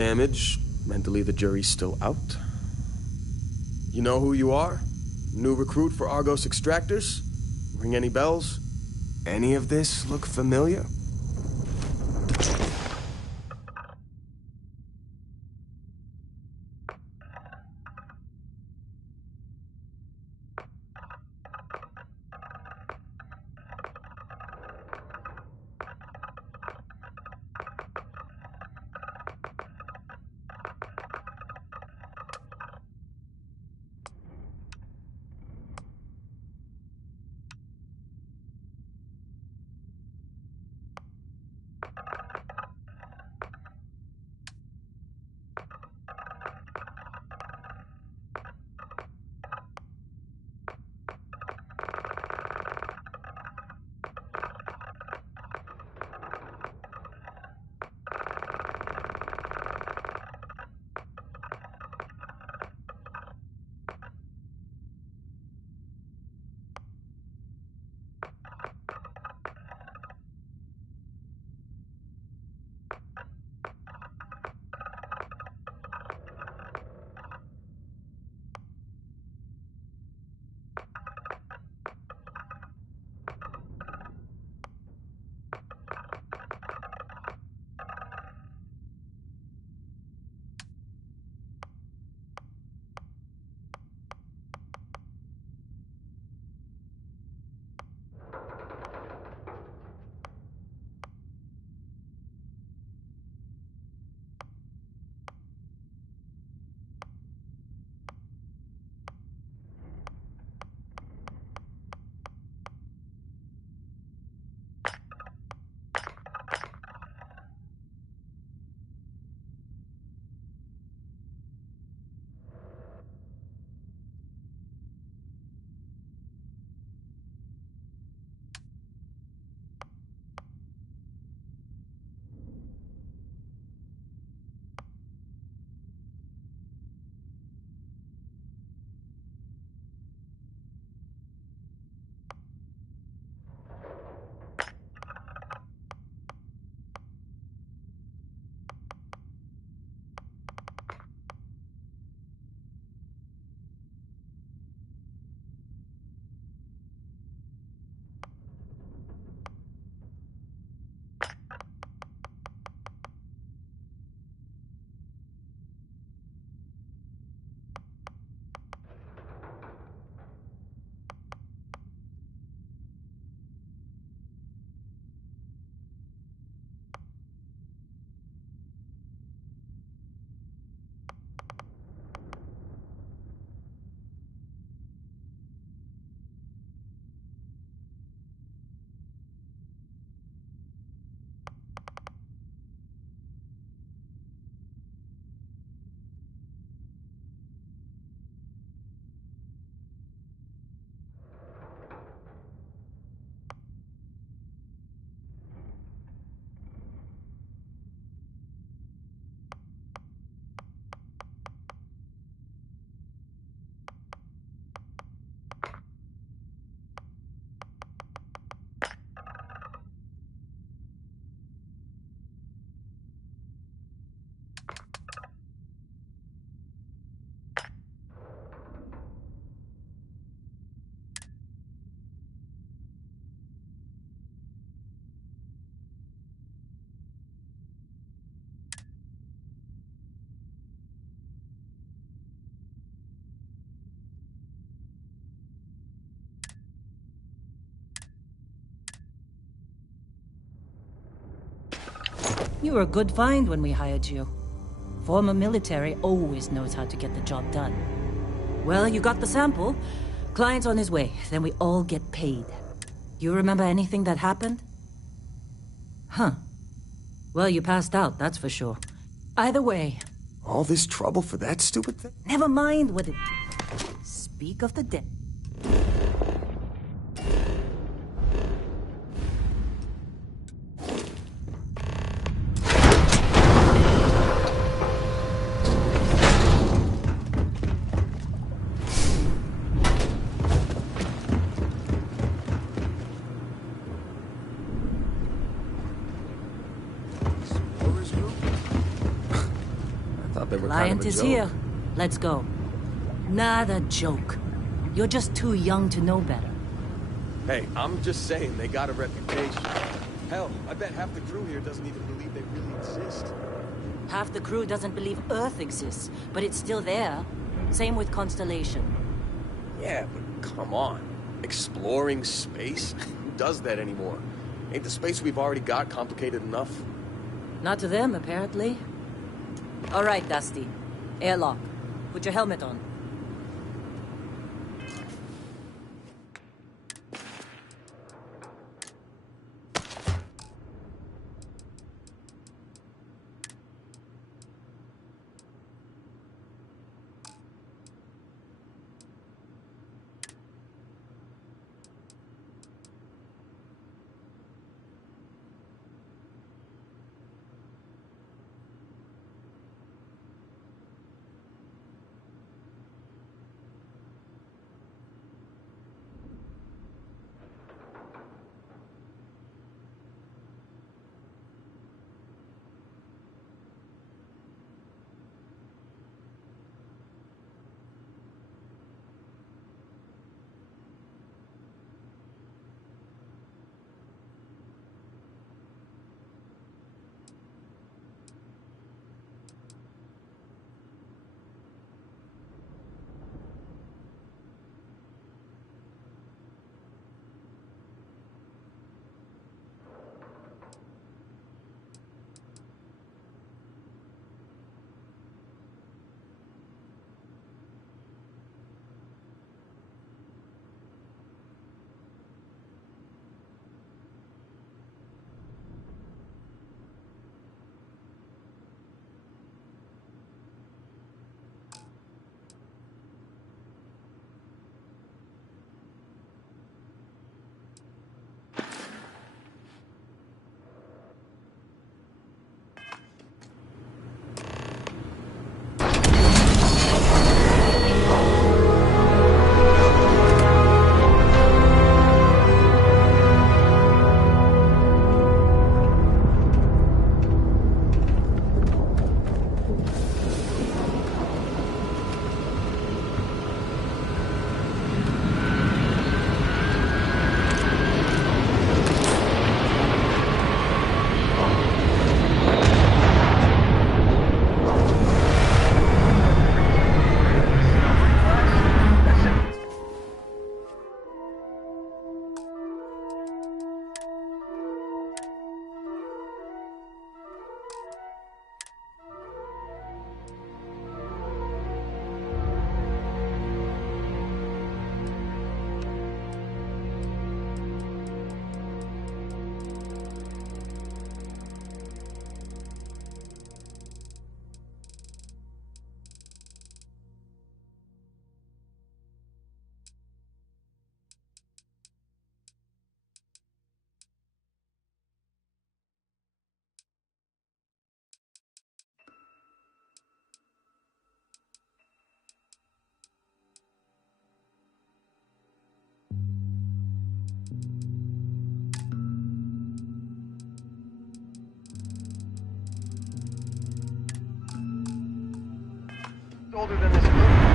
Damage. Mentally, the jury's still out. You know who you are? New recruit for Argos Extractors? Ring any bells? Any of this look familiar? You were a good find when we hired you. Former military always knows how to get the job done. Well, you got the sample. Client's on his way, then we all get paid. You remember anything that happened? Huh. Well, you passed out, that's for sure. Either way... All this trouble for that stupid thing? Never mind what it... Speak of the dead. thought they were kind Client of a is joke. here. Let's go. Not a joke. You're just too young to know better. Hey, I'm just saying they got a reputation. Hell, I bet half the crew here doesn't even believe they really exist. Half the crew doesn't believe Earth exists, but it's still there. Same with Constellation. Yeah, but come on. Exploring space? Who does that anymore? Ain't the space we've already got complicated enough? Not to them, apparently. All right, Dusty. Airlock. Put your helmet on. Older than this room.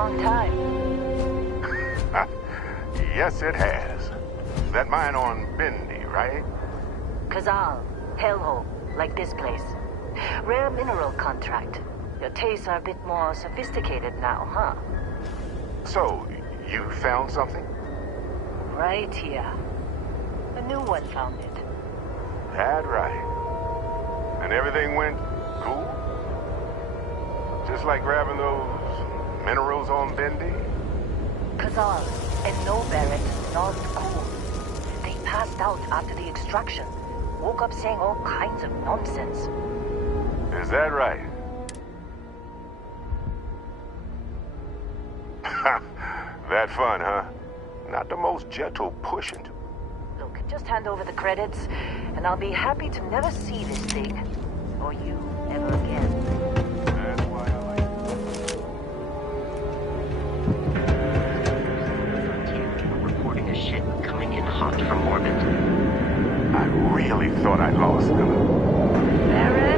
long time. Yes, it has. That mine on Bendy, right? Kazal, hellhole, like this place. Rare mineral contract. Your tastes are a bit more sophisticated now, huh? So, you found something? Right here. A new one found it. That right. And everything went cool? Just like grabbing those minerals on Bendy? Kazal, and no Barrett, not cool. They passed out after the extraction. Woke up saying all kinds of nonsense. Is that right? That fun, huh? Not the most gentle push into. Look, just hand over the credits, and I'll be happy to never see this thing, or you, ever again. That's why I like it. We're reporting a ship coming in hot from orbit. I really thought I lost them. Barrett?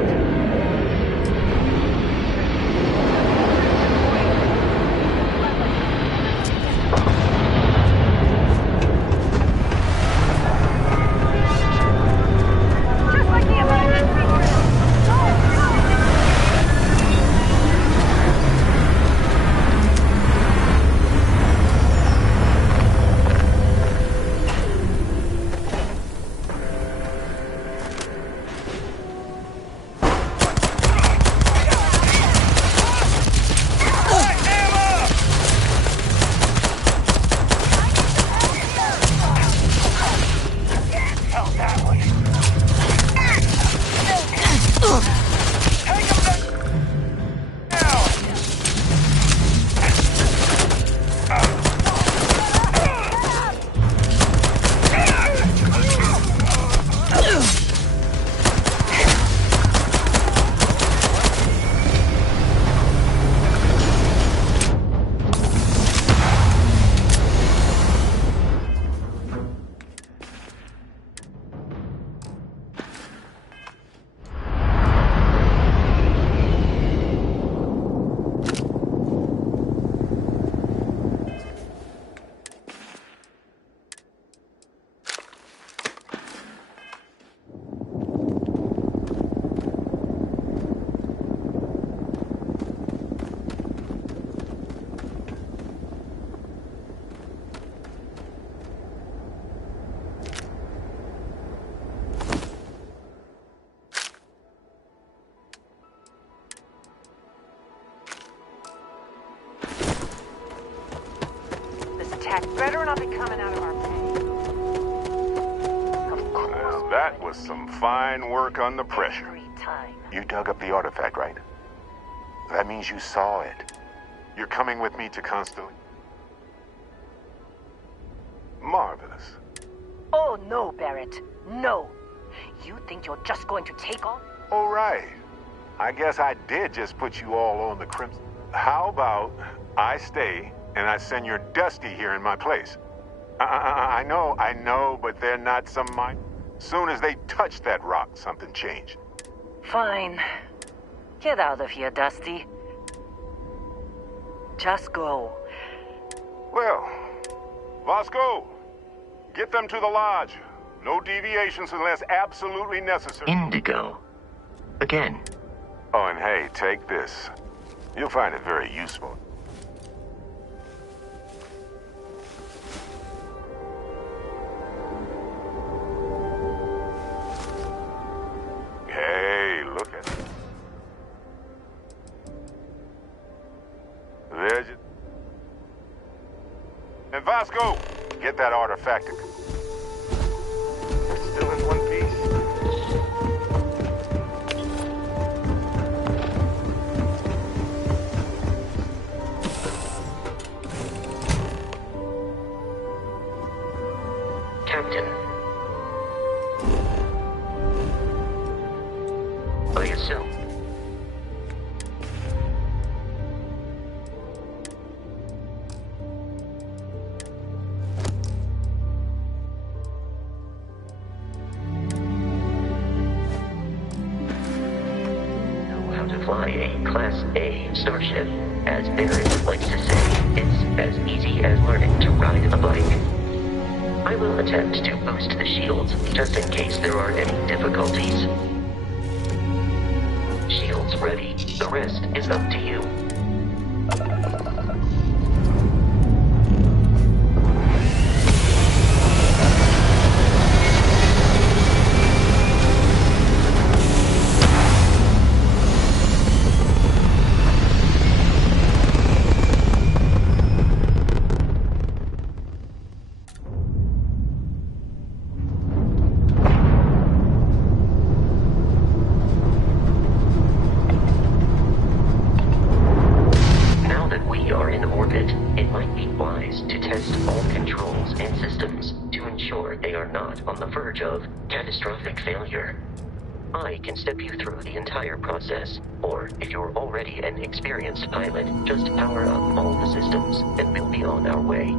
Better not be coming out of our pay. Of course. Well, that was some fine work under pressure. Every time. You dug up the artifact, right? That means you saw it. You're coming with me to Constellation? Marvelous. Oh, no, Barrett. No. You think you're just going to take off? All right. I guess I did just put you all on the crimson. How about I stay and I send your Dusty here in my place? I know, but they're not some mind. Soon as they touch that rock, something changed. Fine. Get out of here, Dusty. Just go. Well, Vasco, get them to the lodge. No deviations unless absolutely necessary. Indigo. Again. Oh, and hey, take this. You'll find it very useful. Hey, look at it. There's it. And Vasco, get that artifact. Still in one piece. Captain. Oh, yes, so. to fly a Class A starship. As Barrett likes to say, it's as easy as learning to ride a bike. I will attempt to boost the shields, just in case there are any difficulties. Shields ready. The rest is up to you. Catastrophic failure. I can step you through the entire process, or if you're already an experienced pilot, just power up all the systems, and we'll be on our way.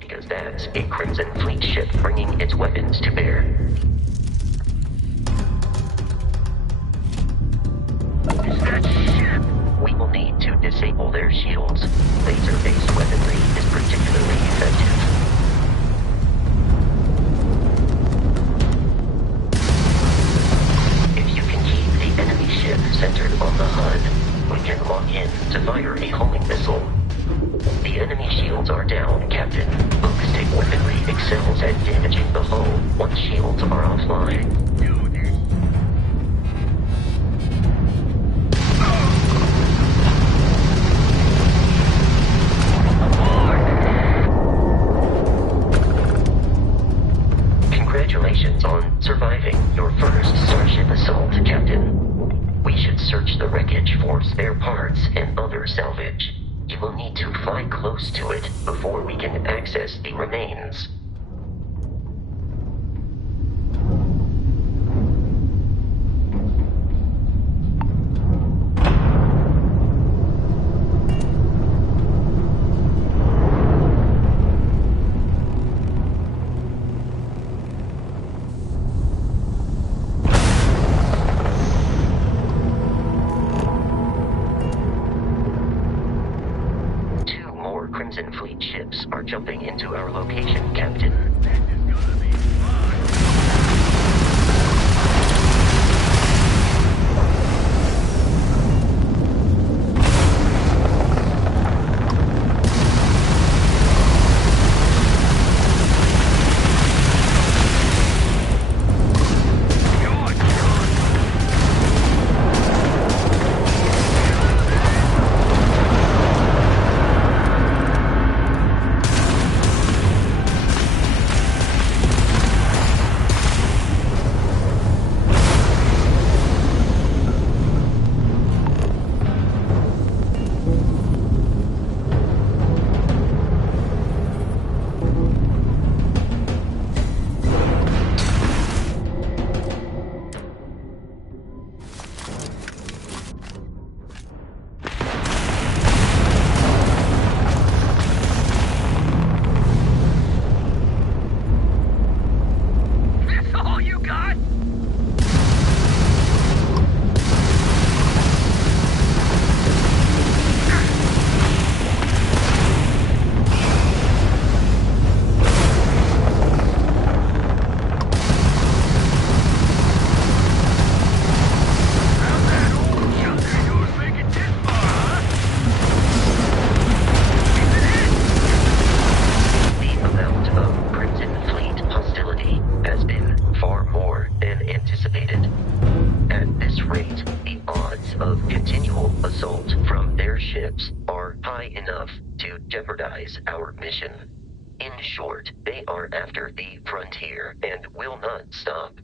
Because that's a Crimson Fleet ship bringing its weapons to bear. Is that ship? We will need to disable their shields. Laser-based weaponry is particularly effective. If you can keep the enemy ship centered on the HUD, we can lock in to fire a homing missile. The enemy shields are down, Captain. Boomstick weaponry excels at damaging the hull once shields are offline. Congratulations on surviving your first Starship assault, Captain. We should search the wreckage for spare parts and other salvage. You will need to fly close to it before we can access the remains. Crimson Fleet ships are jumping into our location, Captain. Our mission. In short, they are after the frontier and will not stop.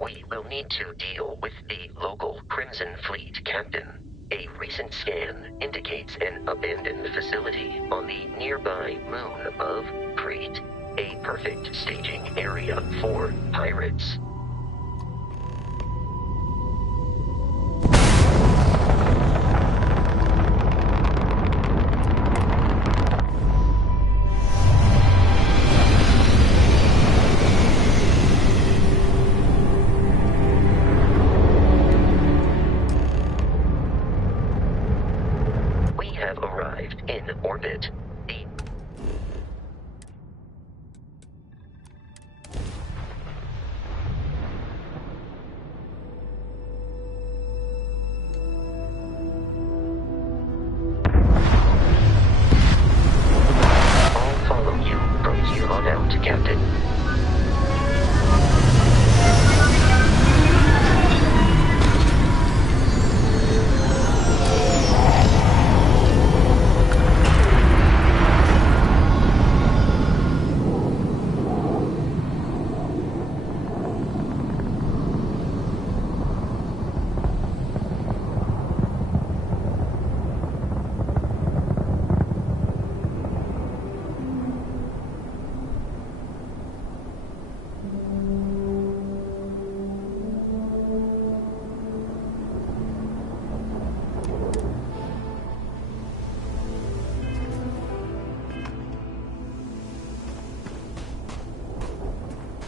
We will need to deal with the local Crimson Fleet captain. A recent scan indicates an abandoned facility on the nearby moon of Crete, a perfect staging area for pirates. In orbit. I'll follow you from here on out, Captain.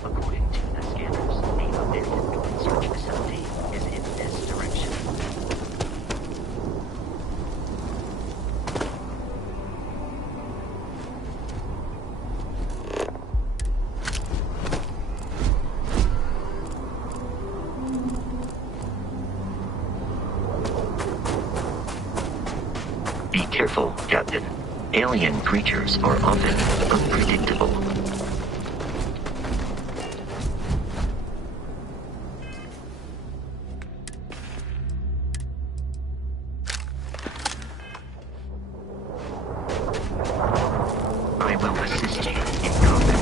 According to the scanners, the abandoned research facility is in this direction. Be careful, Captain. Alien creatures are often unpredictable. I will assist you in combat.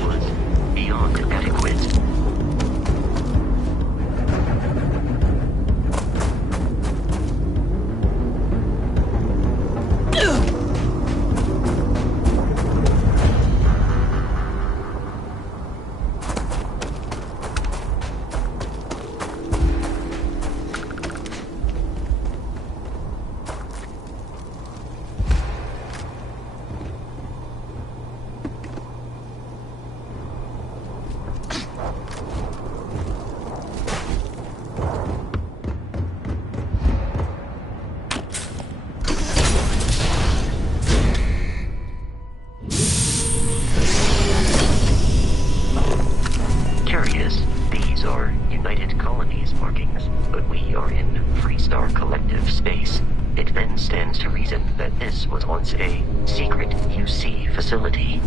Was beyond adequate. These are United Colonies markings, but we are in Freestar Collective space. It then stands to reason that this was once a secret UC facility.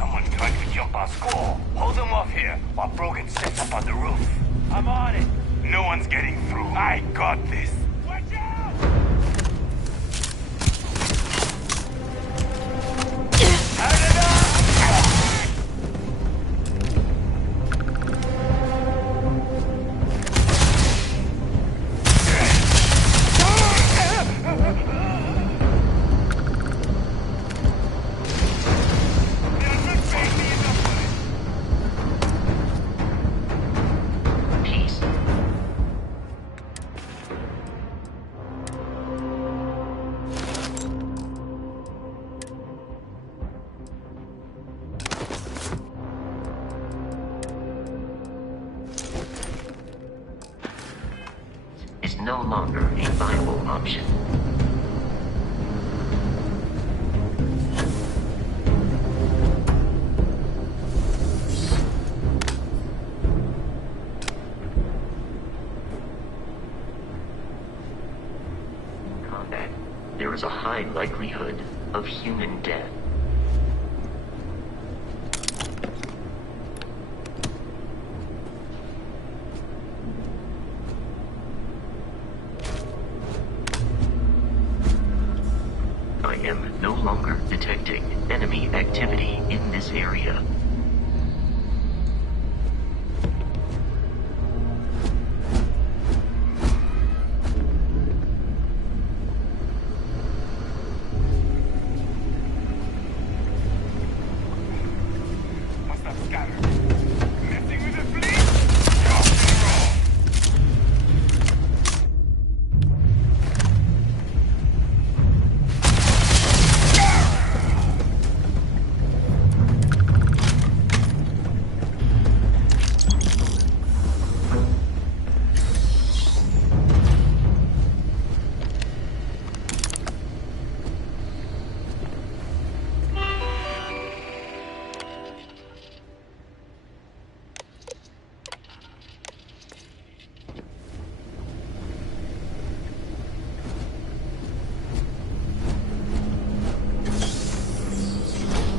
Someone tried to jump our squall. Hold them off here while Brogan sets up on the roof. I'm on it. No one's getting through. I got this. Watch out! Is no longer a viable option. Combat. There is a high likelihood of human death. I am no longer detecting enemy activity in this area. Must have scattered. Messing with the fleet? Drop and roll.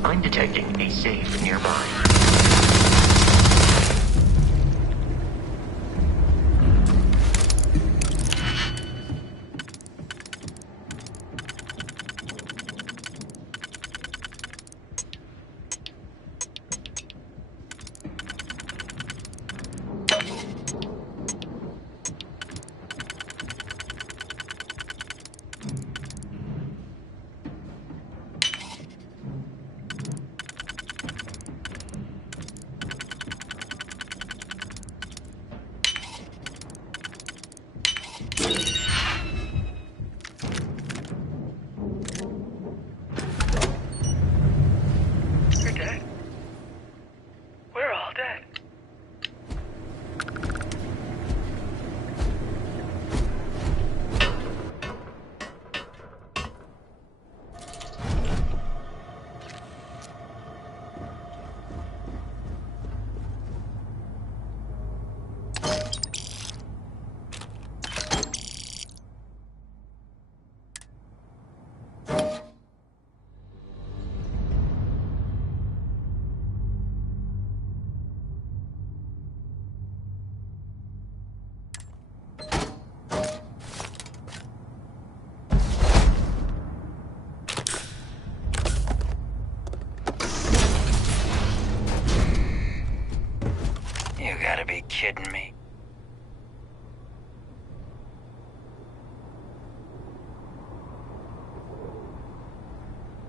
I'm detecting a safe nearby. You're dead. We're all dead. You gotta be kidding me.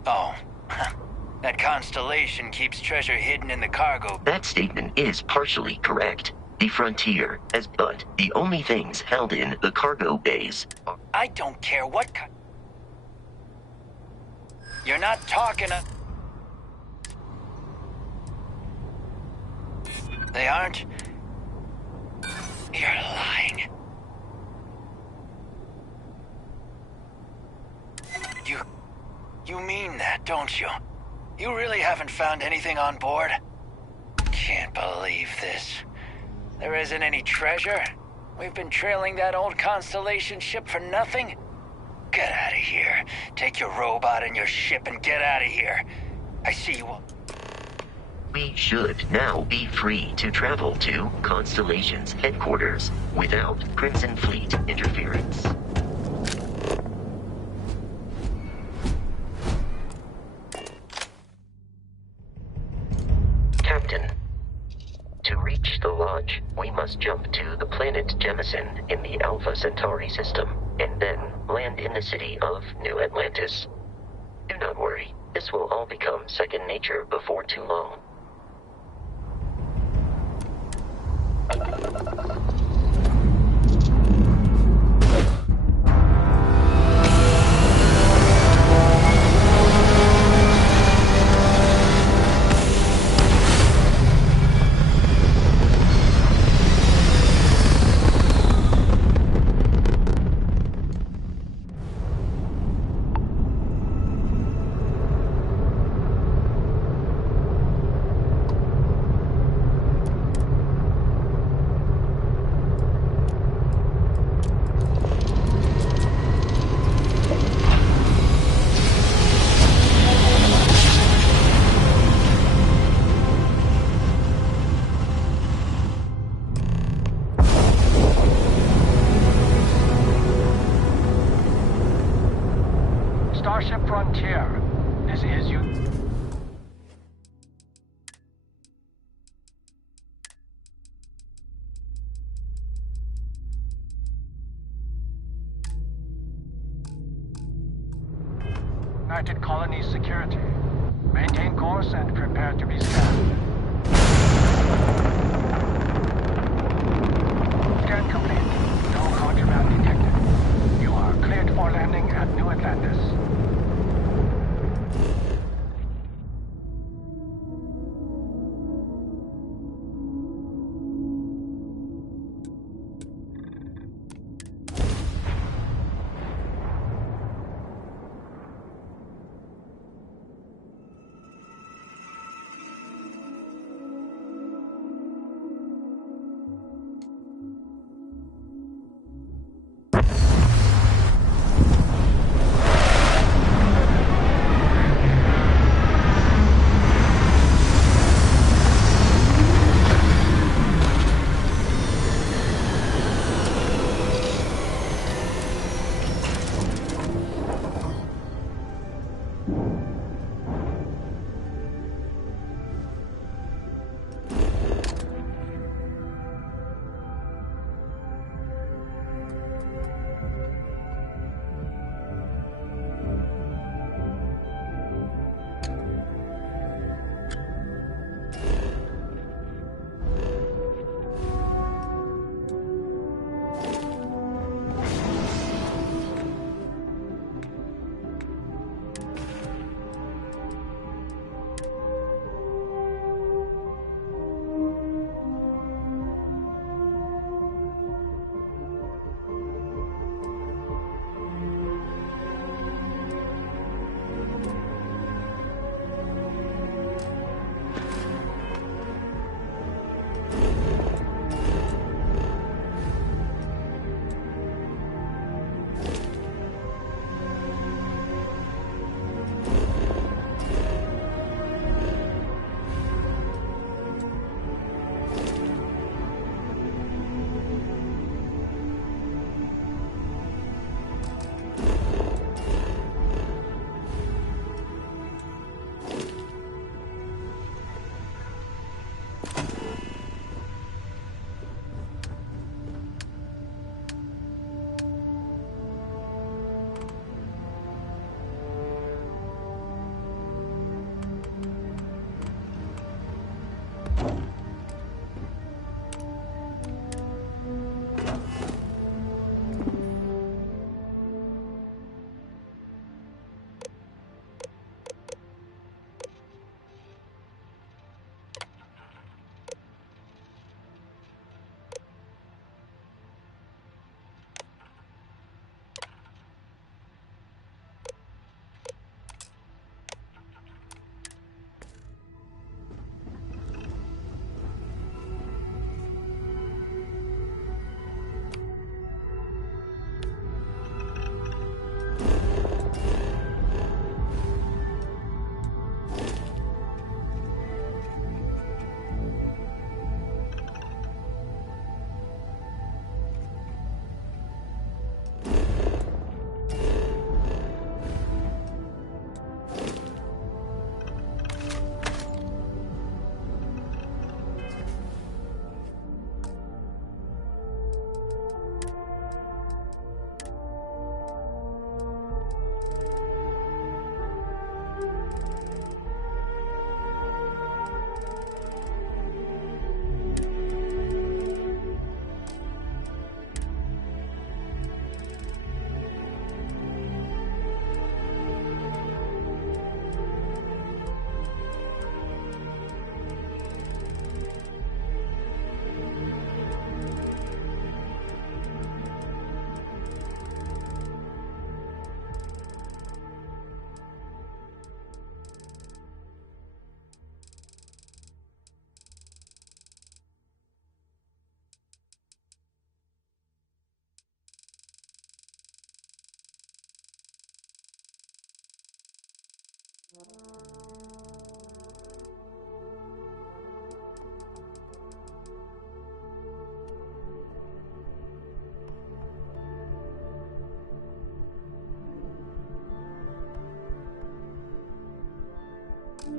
Oh, that constellation keeps treasure hidden in the cargo. That statement is partially correct. The frontier has but the only things held in the cargo bays. I don't care what kind. You're not talking. They aren't. You're lying. You mean that, don't you? You really haven't found anything on board? Can't believe this. There isn't any treasure? We've been trailing that old Constellation ship for nothing? Get out of here. Take your robot and your ship and get out of here. I see you. We should now be free to travel to Constellation's headquarters without Crimson Fleet interference. Captain, to reach the Lodge, we must jump to the planet Jemison in the Alpha Centauri system, and then land in the city of New Atlantis. Do not worry, this will all become second nature before too long. Starship Frontier. This is you. United Colonies Security. Maintain course and prepare to be scanned. Scan complete. No contraband detected. You are cleared for landing at New Atlantis. Hey,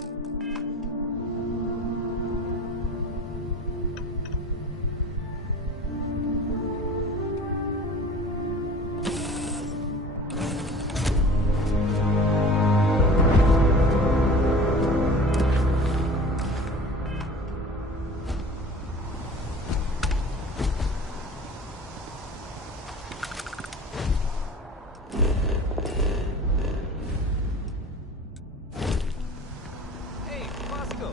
Bosco!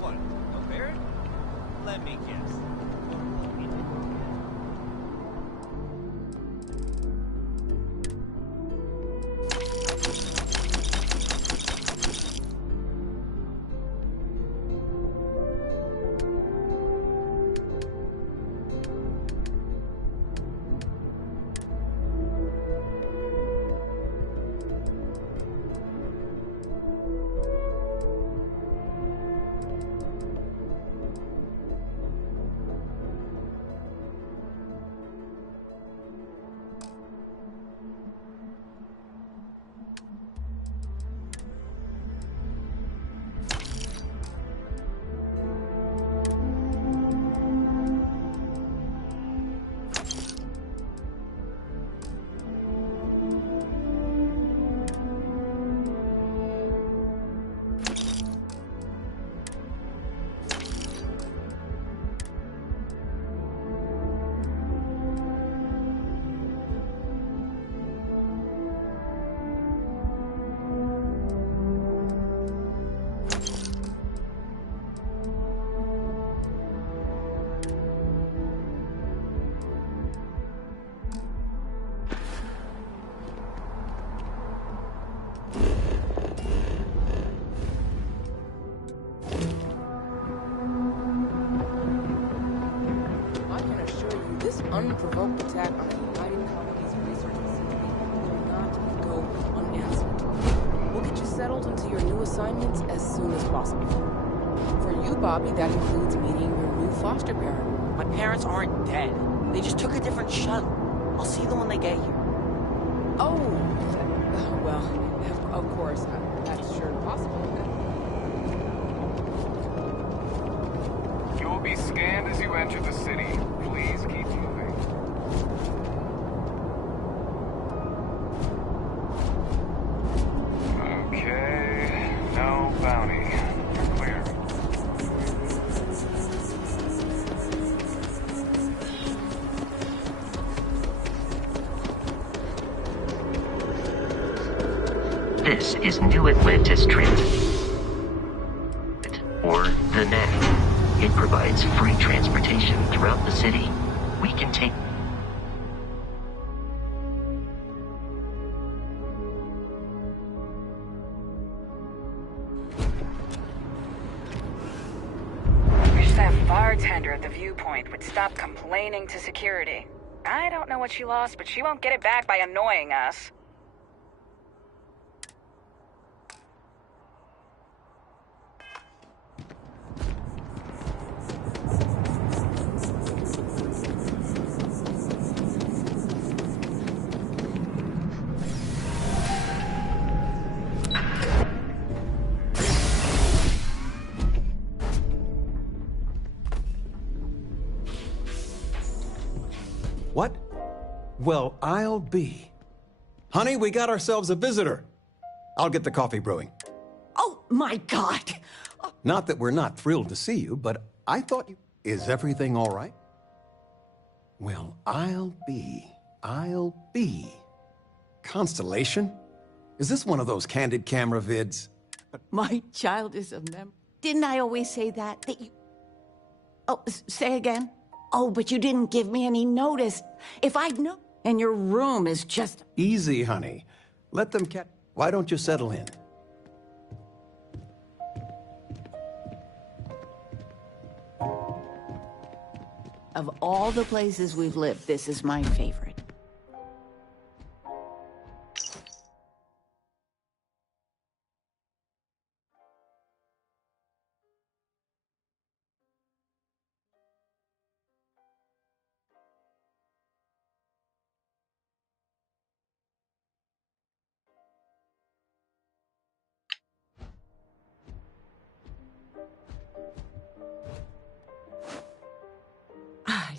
What, no bear? Let me guess. I can assure you this unprovoked attack on a United Colonies research facility will not go unanswered. We'll get you settled into your new assignments as soon as possible. For you, Bobby, that includes meeting your new foster parent. My parents aren't dead. They just took a different shuttle. I'll see them when they get here. Oh, well, of course, that's sure possible. You will be scanned as you enter the city. Please keep moving. Okay, no bounty. You're clear. This is New Atlantis Transit, or the NAC. It provides free transportation throughout the city. We can take... Wish that bartender at the viewpoint would stop complaining to security. I don't know what she lost, but she won't get it back by annoying us. What? Well, I'll be. Honey, we got ourselves a visitor. I'll get the coffee brewing. Oh, my God! Not that we're not thrilled to see you, but I thought you... Is everything all right? Well, I'll be. Constellation? Is this one of those candid camera vids? My child is a mem. Didn't I always say that? That you... Oh, say again? Oh, but you didn't give me any notice. If I'd known... And your room is just... Easy, honey. Let them catch... Why don't you settle in? Of all the places we've lived, this is my favorite.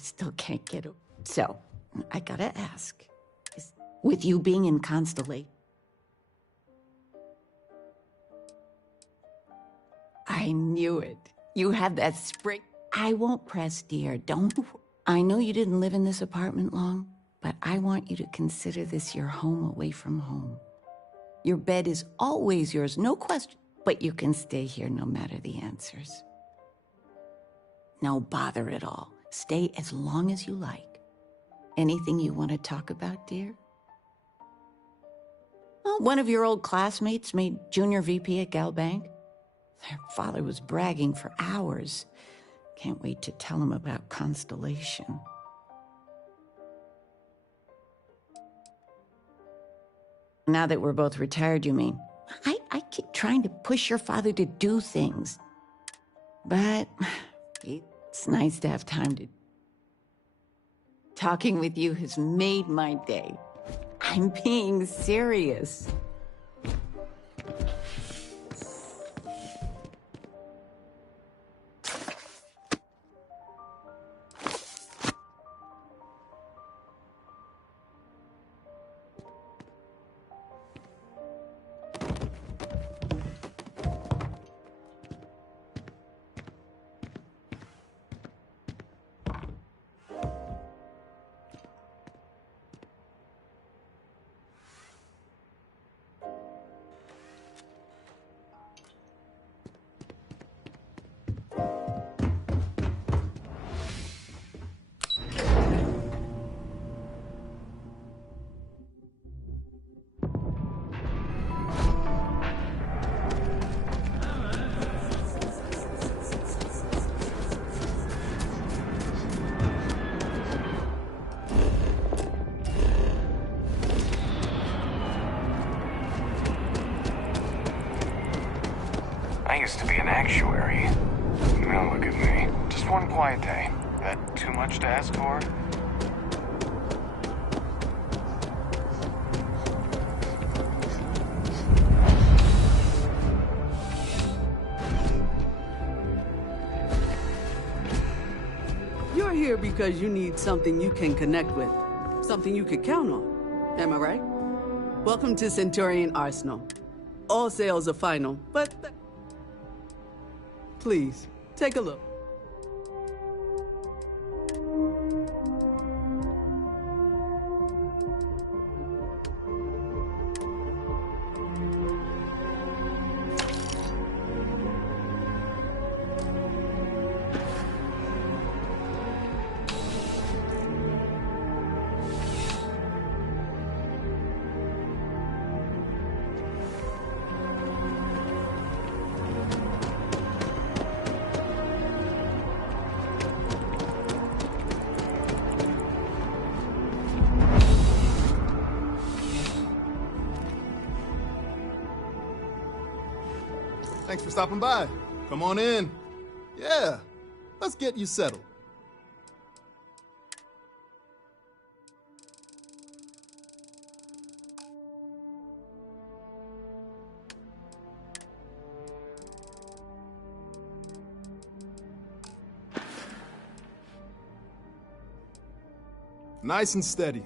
still can't get it. So, I gotta ask, with you being in Constellation, I knew it. You have that spring. I won't press, dear. Don't. I know you didn't live in this apartment long, but I want you to consider this your home away from home. Your bed is always yours, no question, but you can stay here no matter the answers. No bother at all. Stay as long as you like. Anything you want to talk about, dear? Well, one of your old classmates made junior VP at Galbank. Their father was bragging for hours. Can't wait to tell him about Constellation. Now that we're both retired, you mean? I keep trying to push your father to do things. But it's nice to have time to... Talking with you has made my day. I'm being serious. I used to be an actuary. Now look at me. Just one quiet day. That too much to ask for? You're here because you need something you can connect with. Something you could count on. Am I right? Welcome to Centurion Arsenal. All sales are final, but... Please, take a look. Thanks for stopping by. Come on in. Yeah, let's get you settled. Nice and steady.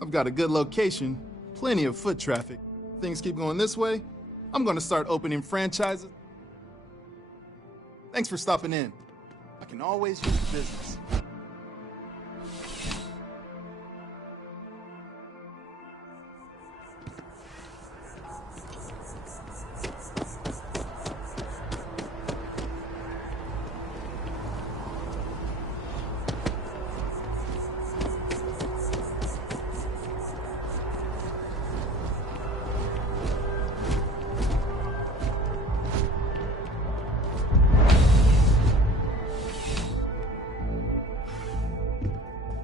I've got a good location, plenty of foot traffic. Things keep going this way, I'm gonna start opening franchises. Thanks for stopping in. I can always use business.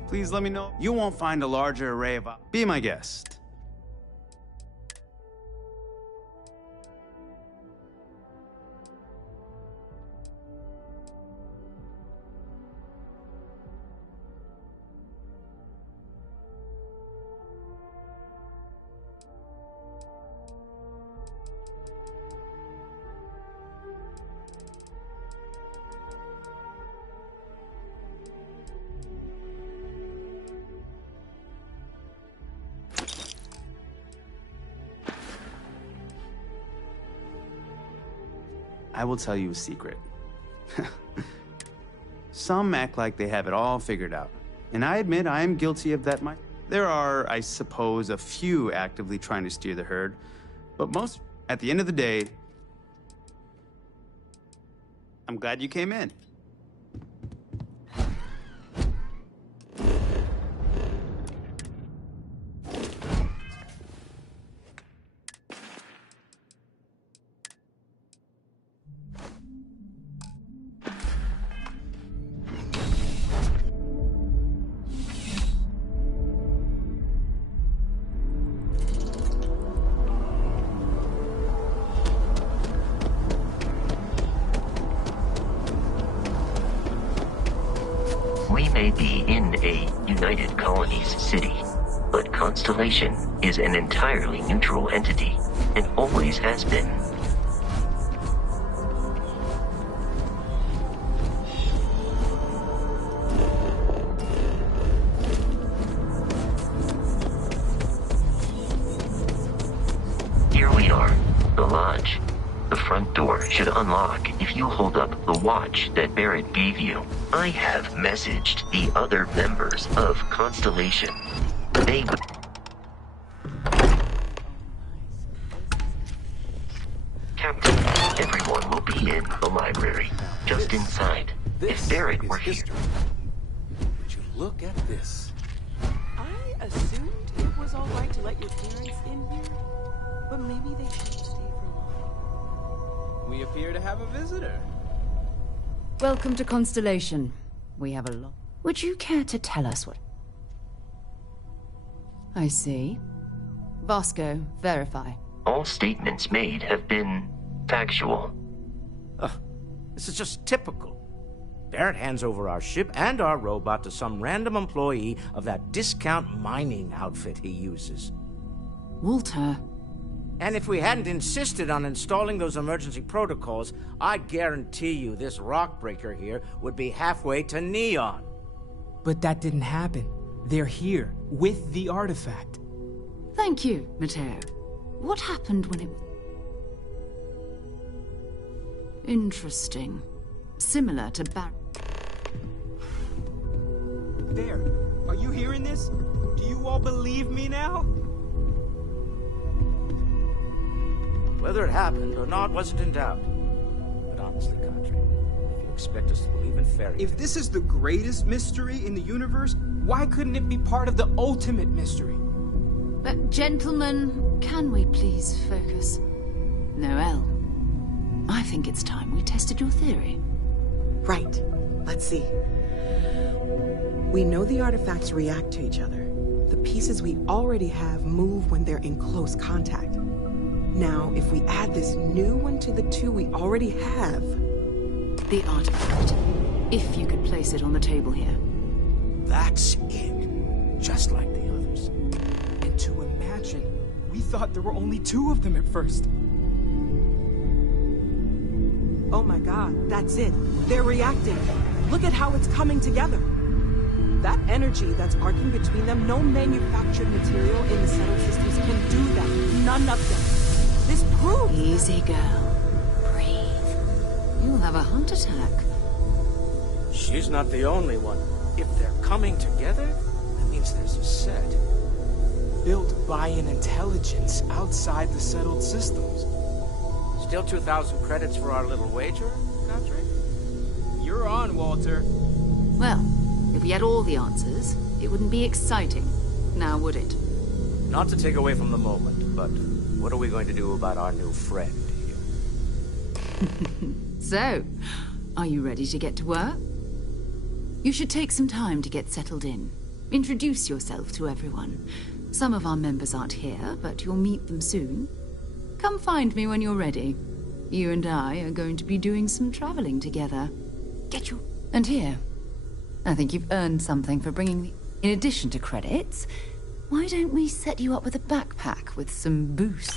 Please let me know. You won't find a larger array of... Be my guest. I will tell you a secret. Some act like they have it all figured out. And I admit I am guilty of that myself. There are, I suppose, a few actively trying to steer the herd, but most, at the end of the day, I'm glad you came in. We may be in a United Colonies city, but Constellation is an entirely neutral entity, and always has been. Here we are, the lodge. The front door should unlock if you hold up the watch that Barrett gave you. I have messaged the other members of Constellation. They would... Captain, everyone will be in the library, just inside. If Barrett were here... Would you look at this? I assumed it was all right to let your parents in here, but maybe they should stay for long. We appear to have a visitor. Welcome to Constellation. We have a lot. Would you care to tell us what... I see. Bosco, verify. All statements made have been factual. This is just typical. Barrett hands over our ship and our robot to some random employee of that discount mining outfit he uses. Walter. And if we hadn't insisted on installing those emergency protocols, I guarantee you this rock breaker here would be halfway to Neon. But that didn't happen. They're here, with the artifact. Thank you, Matteo. What happened when it... Interesting. Similar to There. Are you hearing this? Do you all believe me now? Whether it happened or not wasn't in doubt. But honestly, Country, if you expect us to believe in fairy... If this is the greatest mystery in the universe, why couldn't it be part of the ultimate mystery? But gentlemen, can we please focus? Noel, I think it's time we tested your theory. Right. Let's see. We know the artifacts react to each other. The pieces we already have move when they're in close contact. Now, if we add this new one to the two we already have... The artifact. If you could place it on the table here. That's it. Just like the others. And to imagine, we thought there were only 2 of them at first. Oh my god, that's it. They're reacting. Look at how it's coming together. That energy that's arcing between them, no manufactured material in the settled systems can do that. None of them. This proves... Easy, girl. Breathe. You'll have a heart attack. She's not the only one. If they're coming together, that means there's a set. Built by an intelligence outside the settled systems. Still 2,000 credits for our little wager, Country? You're on, Walter. Well, if we had all the answers, it wouldn't be exciting, now would it? Not to take away from the moment, but what are we going to do about our new friend here? So, are you ready to get to work? You should take some time to get settled in. Introduce yourself to everyone. Some of our members aren't here, but you'll meet them soon. Come find me when you're ready. You and I are going to be doing some traveling together. Get your... And here, I think you've earned something for bringing the... In addition to credits, why don't we set you up with a backpack with some boost?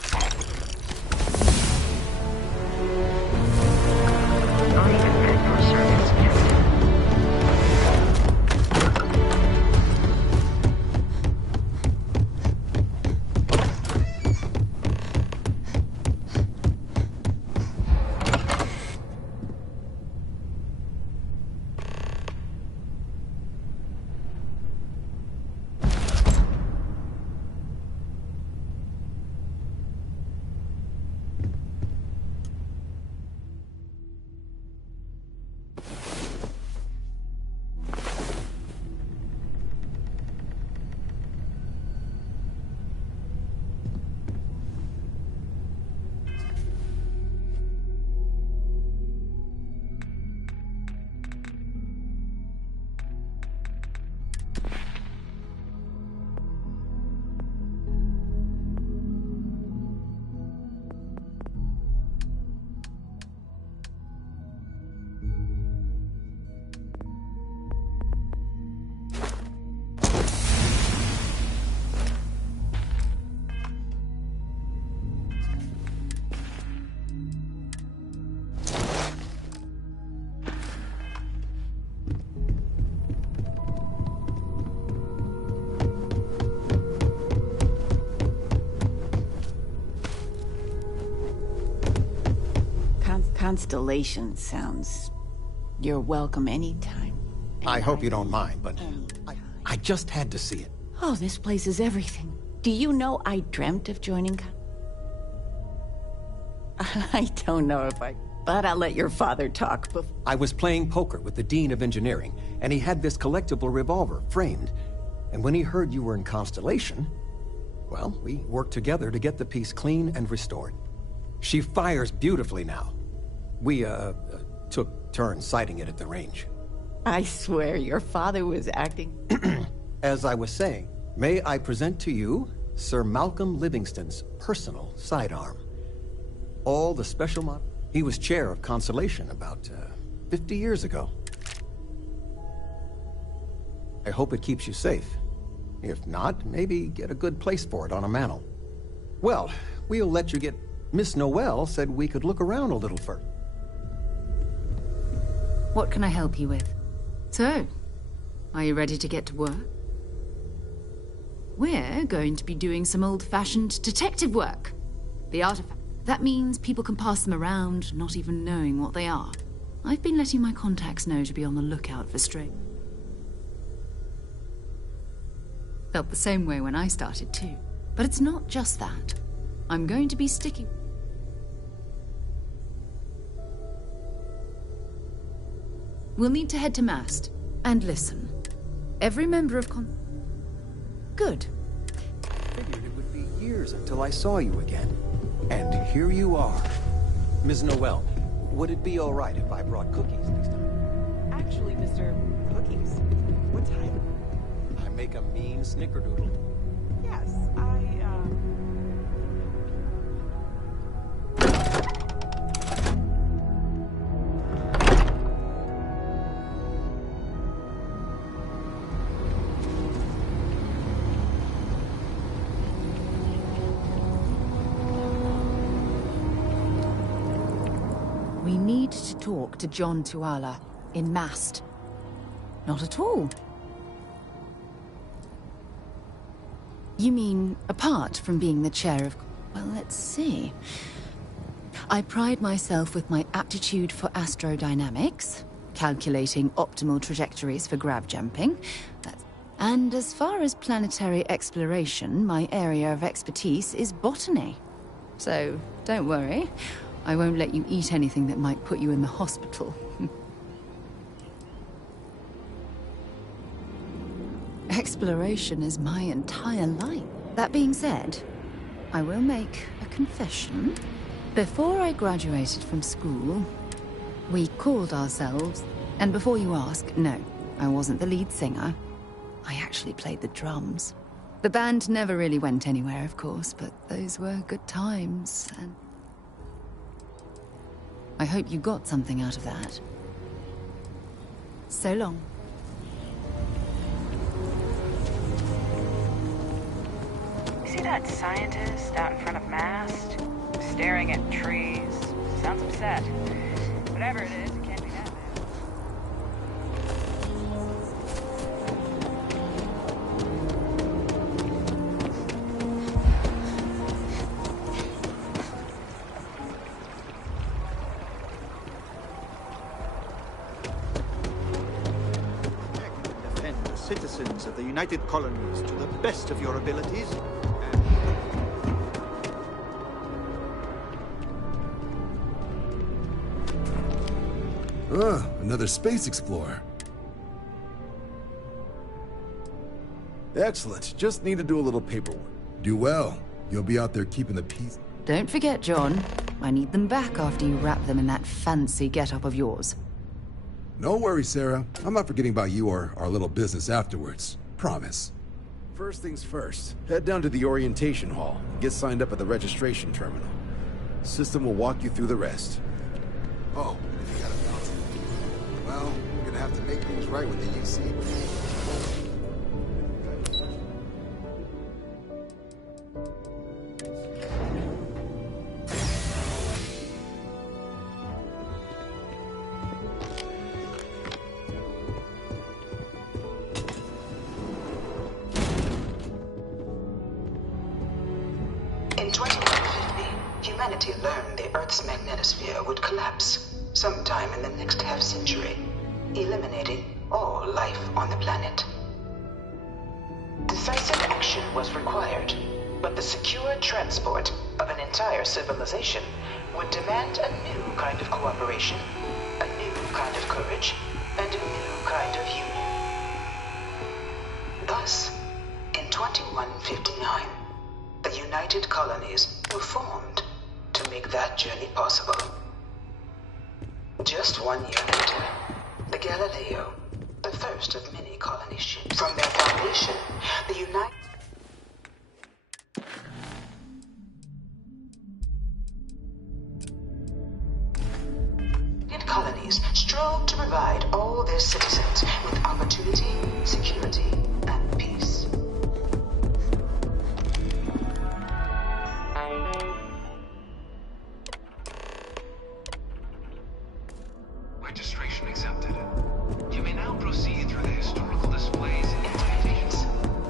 Constellation sounds... You're welcome anytime. I hope you don't mind, but I just had to see it. Oh, this place is everything. Do you know I dreamt of joining... I don't know if I... But I'll let your father talk before... I was playing poker with the Dean of Engineering, and he had this collectible revolver framed. And when he heard you were in Constellation, well, we worked together to get the piece clean and restored. She fires beautifully now. We, took turns sighting it at the range. I swear your father was acting... As I was saying, may I present to you Sir Malcolm Livingston's personal sidearm. All the special mod... He was chair of Constellation about 50 years ago. I hope it keeps you safe. If not, maybe get a good place for it on a mantle. Well, we'll let you get... Miss Noel said we could look around a little first. What can I help you with? So, are you ready to get to work? We're going to be doing some old-fashioned detective work. The artifact. That means people can pass them around, not even knowing what they are. I've been letting my contacts know to be on the lookout for stray. Felt the same way when I started too. But it's not just that. I'm going to be sticking... We'll need to head to Mast. And listen. Every member of Good. Figured it would be years until I saw you again. And here you are. Ms. Noel, would it be all right if I brought cookies next time? Actually, Mr. Cookies, what time? I make a mean snickerdoodle. Yes, We need to talk to John Tuala in Mast. Not at all. You mean apart from being the chair of... Well, let's see. I pride myself with my aptitude for astrodynamics, calculating optimal trajectories for grav jumping. And as far as planetary exploration, my area of expertise is botany. So, don't worry. I won't let you eat anything that might put you in the hospital. Exploration is my entire life. That being said, I will make a confession. Before I graduated from school, we called ourselves... And before you ask, no, I wasn't the lead singer. I actually played the drums. The band never really went anywhere, of course, but those were good times, and... I hope you got something out of that. So long. See that scientist out in front of Mast? Staring at trees. Sounds upset. Whatever it is, it can't be that bad. Defend the citizens of the United Colonies to the best of your abilities. Another space explorer. Excellent. Just need to do a little paperwork. Do well. You'll be out there keeping the peace. Don't forget, John. I need them back after you wrap them in that fancy get-up of yours. No worries, Sarah. I'm not forgetting about you or our little business afterwards. Promise. First things first, head down to the orientation hall and get signed up at the registration terminal. System will walk you through the rest. Oh, if you gotta bounce it. Well, you're gonna have to make things right with the UC. In 2150, humanity learned the the Earth's magnetosphere would collapse sometime in the next half-century, eliminating all life on the planet. Decisive action was required, but the secure transport of an entire civilization would demand a new kind of cooperation, a new kind of courage, and a new kind of union. Thus, in 2159, the United Colonies were formed to make that journey possible. Just 1 year later, the Galileo, the first of many colony ships, from their foundation, the United colonies strove to provide all their citizens with opportunity, security, and peace. Registration accepted. You may now proceed through the historical displays and invitations,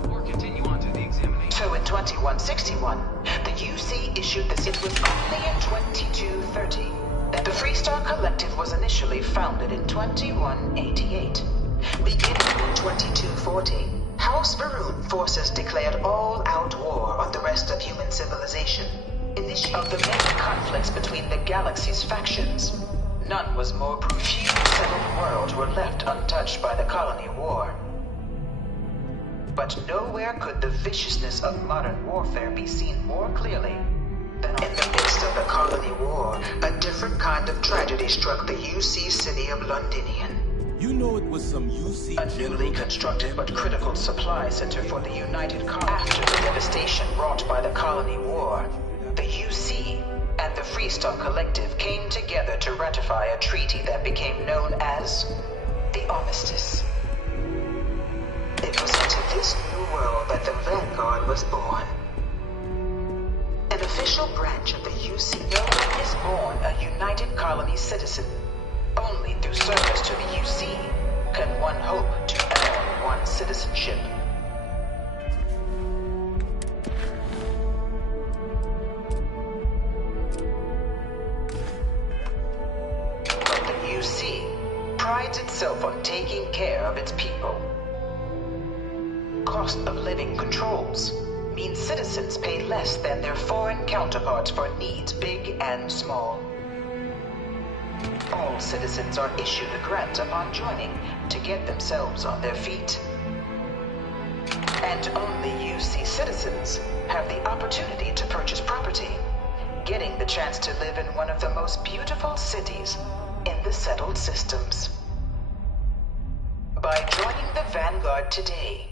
or continue on to the examination. So in 2161, the UC issued this. It was only in 2230 that the Freestar Collective was initially founded in 2188. Beginning in 2240, House Varun forces declared all-out war on the rest of human civilization. Of the many conflicts between the galaxy's factions, none was more brutal. Few settled worlds were left untouched by the colony war. But nowhere could the viciousness of modern warfare be seen more clearly than in the midst of the colony war. A different kind of tragedy struck the UC city of Londinian. You know it was some UC a newly constructed but critical supply center for the United Colonies. After the devastation wrought by the colony war, the UC and the Freestar Collective came together to ratify a treaty that became known as the Armistice. It was into this new world that the Vanguard was born. An official branch of the UC. No one is born a United Colony citizen. Only through service to the UC can one hope to earn one's citizenship. But the UC prides itself on taking care of its people. Cost of living controls means citizens pay less than their foreign counterparts for needs big and small. All citizens are issued a grant upon joining to get themselves on their feet. And only UC citizens have the opportunity to purchase property, getting the chance to live in one of the most beautiful cities in the settled systems. By joining the Vanguard today,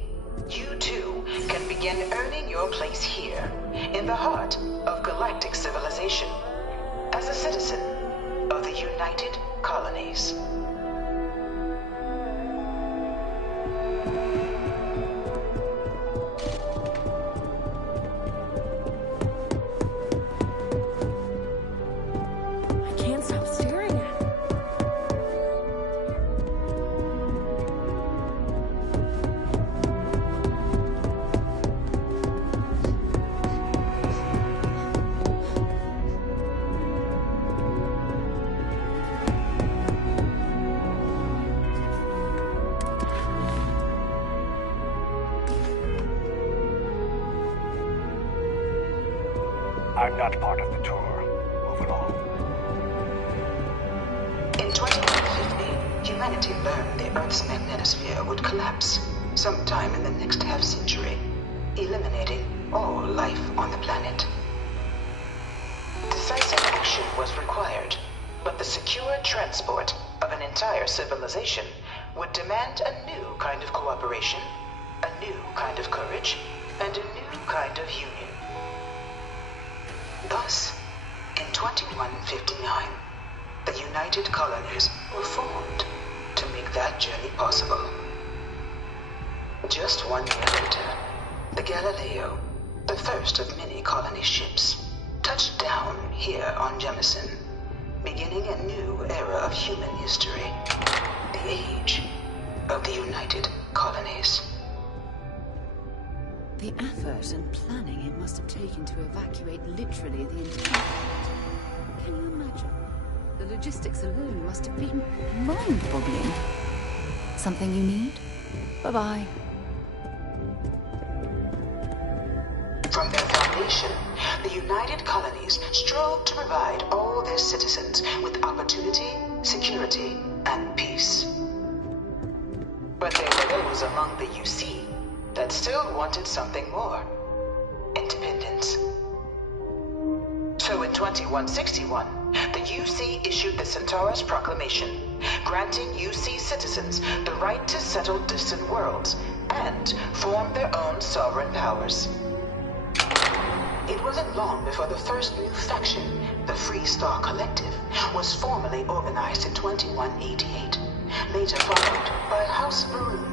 you too can begin earning your place here, in the heart of galactic civilization, as a citizen of the United Colonies. I can't stop staring at it. I'm not part of the tour. Move along. In 2150, humanity learned the Earth's magnetosphere would collapse sometime in the next half-century, eliminating all life on the planet. Decisive action was required, but the secure transport of an entire civilization would demand a new kind of cooperation, a new kind of courage, and a new kind of union. Thus, in 2159, the United Colonies were formed to make that journey possible. Just 1 year later, the Galileo, the first of many colony ships, touched down here on Jemison, beginning a new era of human history, the age of the United Colonies. The effort and planning it must have taken to evacuate literally the entire planet Can you imagine? The logistics alone must have been mind-boggling. Something you need? Bye-bye. From their foundation, the United Colonies strove to provide all their citizens with opportunity, security, and peace. But there were those among the UC that still wanted something more. Independence. So in 2161, the UC issued the Centaurus Proclamation, granting UC citizens the right to settle distant worlds and form their own sovereign powers. It wasn't long before the first new faction, the Free Star Collective, was formally organized in 2188, later followed by House Varun,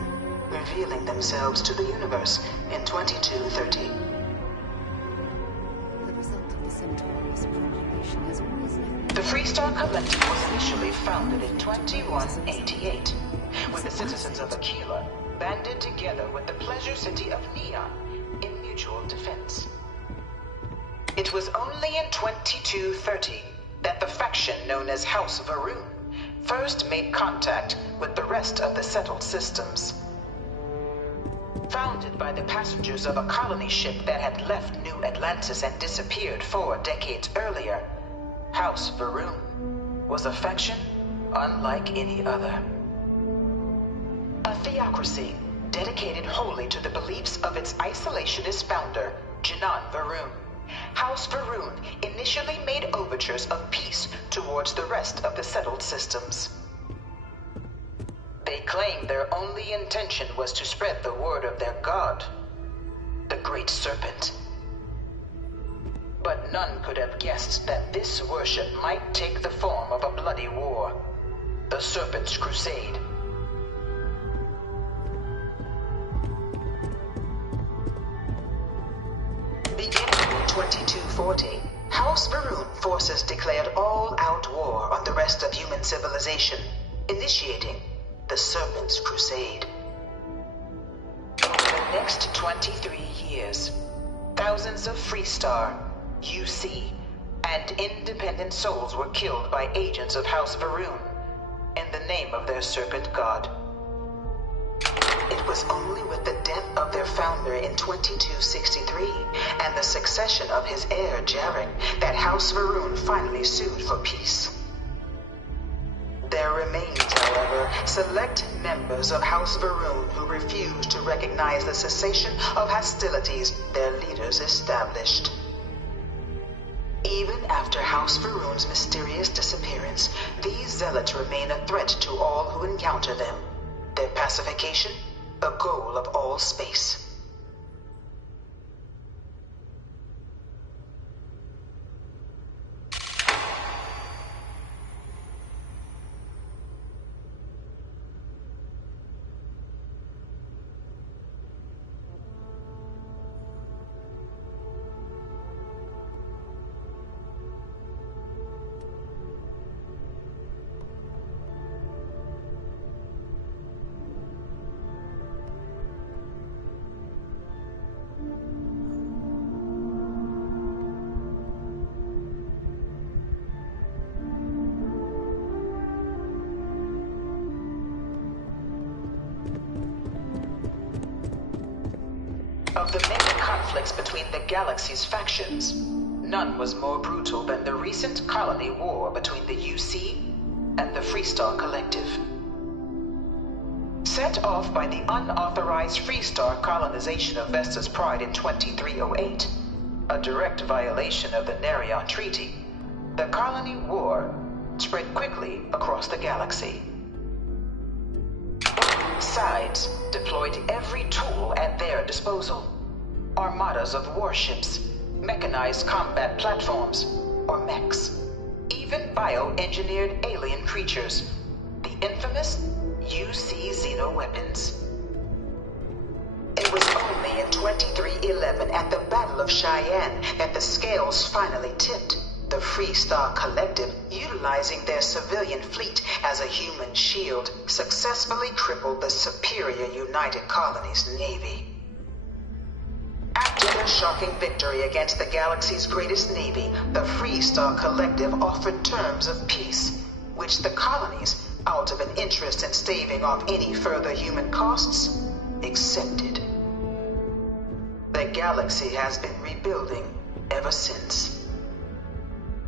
revealing themselves to the universe in 2230. The result of the Centaurus Proclamation has always left... The Free Star Collective was initially founded in 2188, when the citizens of Aquila banded together with the Pleasure City of Neon in mutual defense. It was only in 2230 that the faction known as House Varun first made contact with the rest of the settled systems. Founded by the passengers of a colony ship that had left New Atlantis and disappeared 4 decades earlier, House Varun was a faction unlike any other. A theocracy dedicated wholly to the beliefs of its isolationist founder, Janan Varun. House Varun initially made overtures of peace towards the rest of the settled systems. They claimed their only intention was to spread the word of their god, the Great Serpent. But none could have guessed that this worship might take the form of a bloody war, the Serpent's Crusade. Beginning in 2240, House Varun forces declared all-out war on the rest of human civilization, initiating the Serpent's Crusade. Over the next 23 years, thousands of Freestar, UC, and independent souls were killed by agents of House Varun in the name of their serpent god. It was only with the death of their founder in 2263 and the succession of his heir, Jarek, that House Varun finally sued for peace. There remained, however, select members of House Varun who refused to recognize the cessation of hostilities their leaders established. Even after House Varun's mysterious disappearance, these zealots remain a threat to all who encounter them. Their pacification, a goal of all space. Of the many conflicts between the galaxy's factions, none was more brutal than the recent colony war between the UC and the Freestar Collective. Set off by the unauthorized Freestar colonization of Vesta's Pride in 2308, a direct violation of the Nerion Treaty, the colony war spread quickly across the galaxy. Sides deployed every tool at their disposal. Armadas of warships, mechanized combat platforms, or mechs. Even bioengineered alien creatures. The infamous UC xeno-weapons. It was only in 2311 at the Battle of Cheyenne that the scales finally tipped. The Freestar Collective, utilizing their civilian fleet as a human shield, successfully crippled the superior United Colonies Navy. After their shocking victory against the galaxy's greatest navy, the Freestar Collective offered terms of peace, which the colonies, out of an interest in staving off any further human costs, accepted. The galaxy has been rebuilding ever since.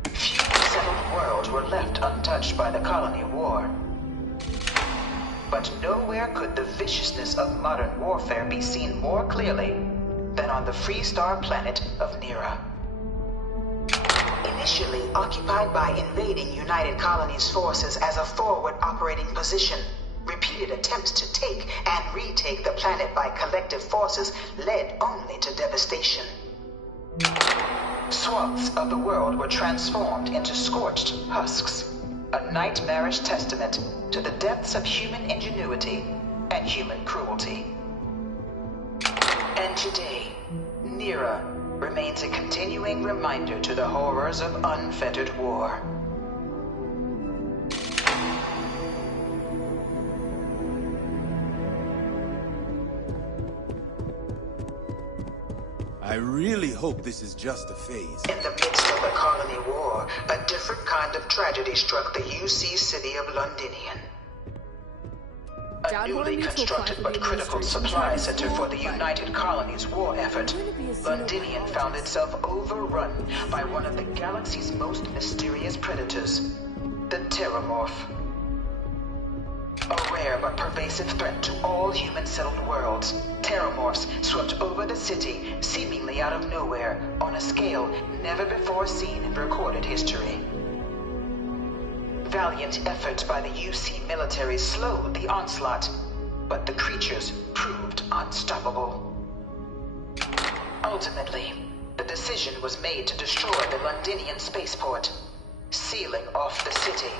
Few settled worlds were left untouched by the colony war. But nowhere could the viciousness of modern warfare be seen more clearly than on the Freestar planet of Nira. Initially occupied by invading United Colonies forces as a forward operating position, repeated attempts to take and retake the planet by collective forces led only to devastation. Swaths of the world were transformed into scorched husks, a nightmarish testament to the depths of human ingenuity and human cruelty. And today, Nira remains a continuing reminder to the horrors of unfettered war. I really hope this is just a phase. In the midst of the colony war, a different kind of tragedy struck the UC city of Londinian. A newly constructed but critical supply center for the United Colonies war effort, Londinian found itself overrun by one of the galaxy's most mysterious predators, the Terramorph. A rare but pervasive threat to all human-settled worlds, Terramorphs swept over the city, seemingly out of nowhere, on a scale never before seen in recorded history. Valiant efforts by the UC military slowed the onslaught, but the creatures proved unstoppable. Ultimately, the decision was made to destroy the Londinian spaceport, sealing off the city,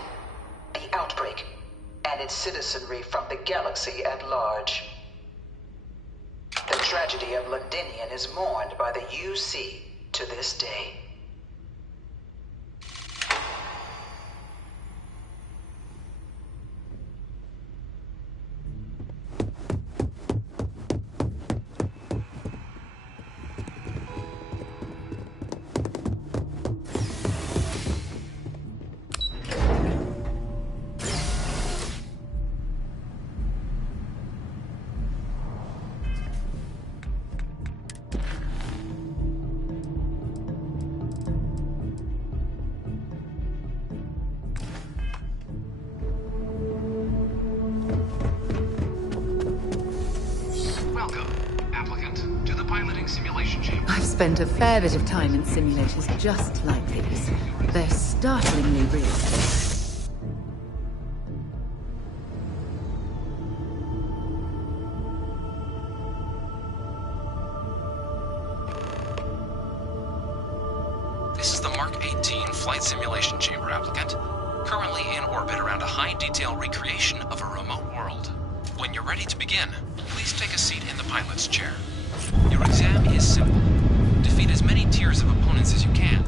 the outbreak, and its citizenry from the galaxy at large. The tragedy of Londinian is mourned by the UC to this day. I've spent a fair bit of time in simulators just like these. They're startlingly realistic. This is the Mark 18 Flight Simulation Chamber applicant, currently in orbit around a high-detail recreation of a remote world. When you're ready to begin, please take a seat in the pilot's chair. Your exam is simple. Defeat as many tiers of opponents as you can.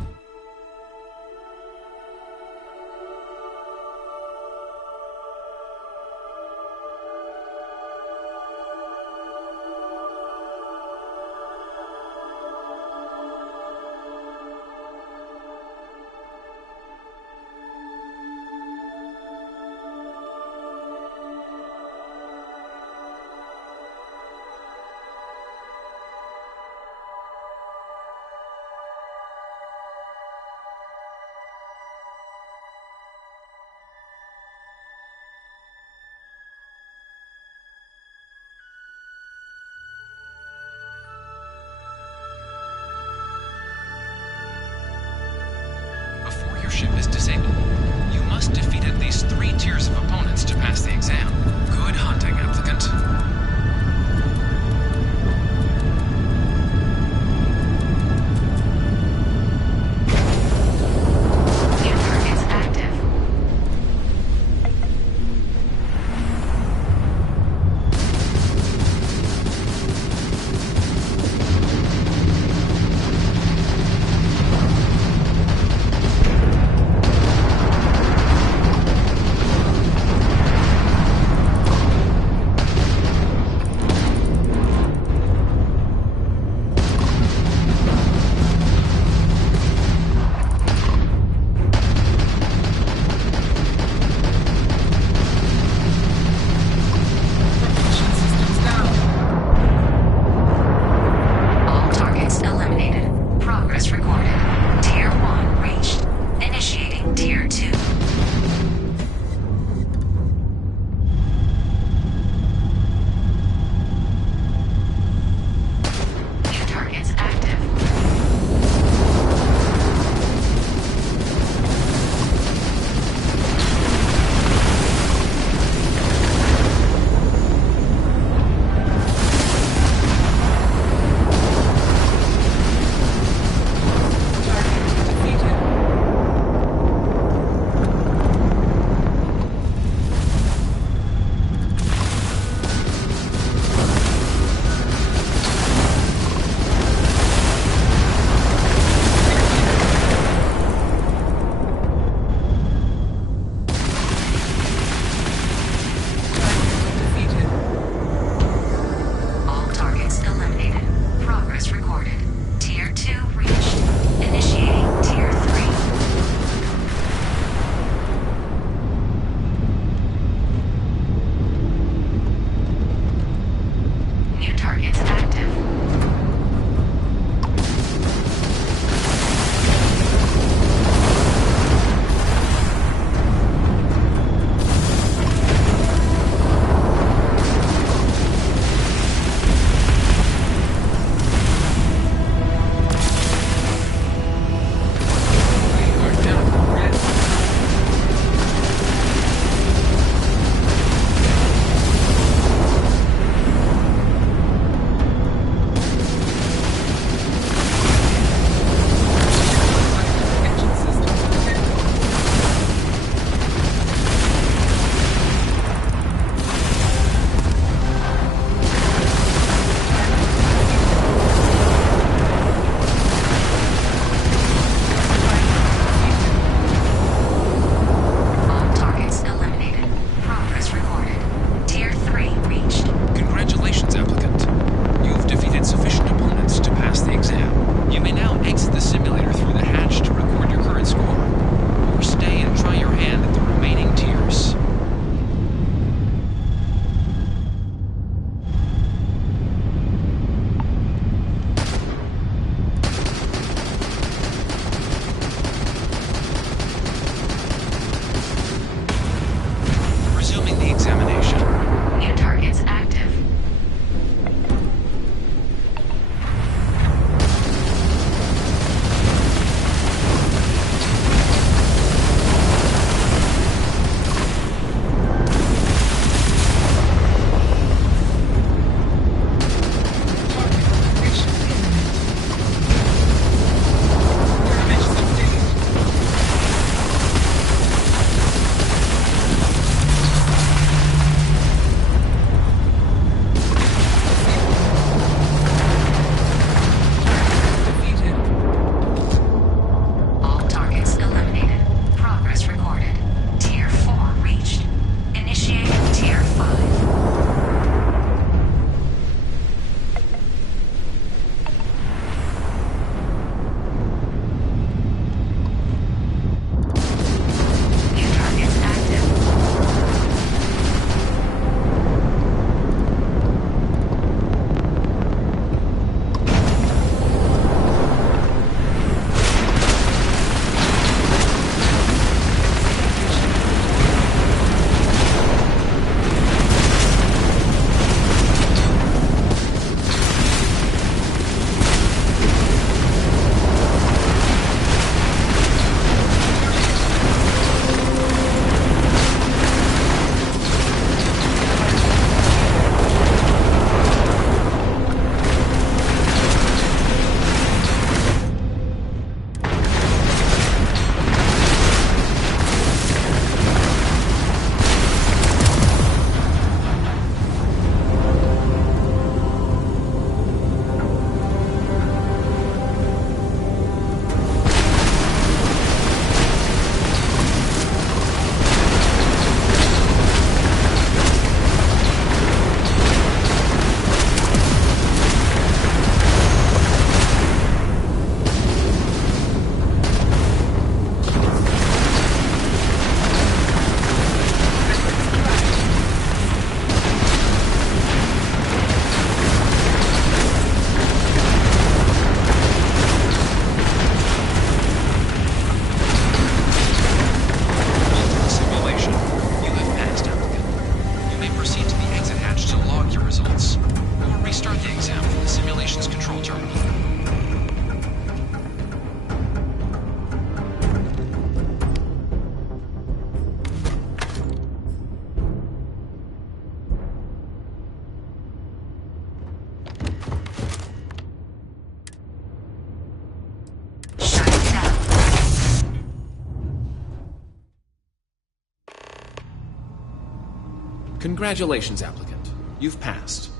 Congratulations, applicant. You've passed.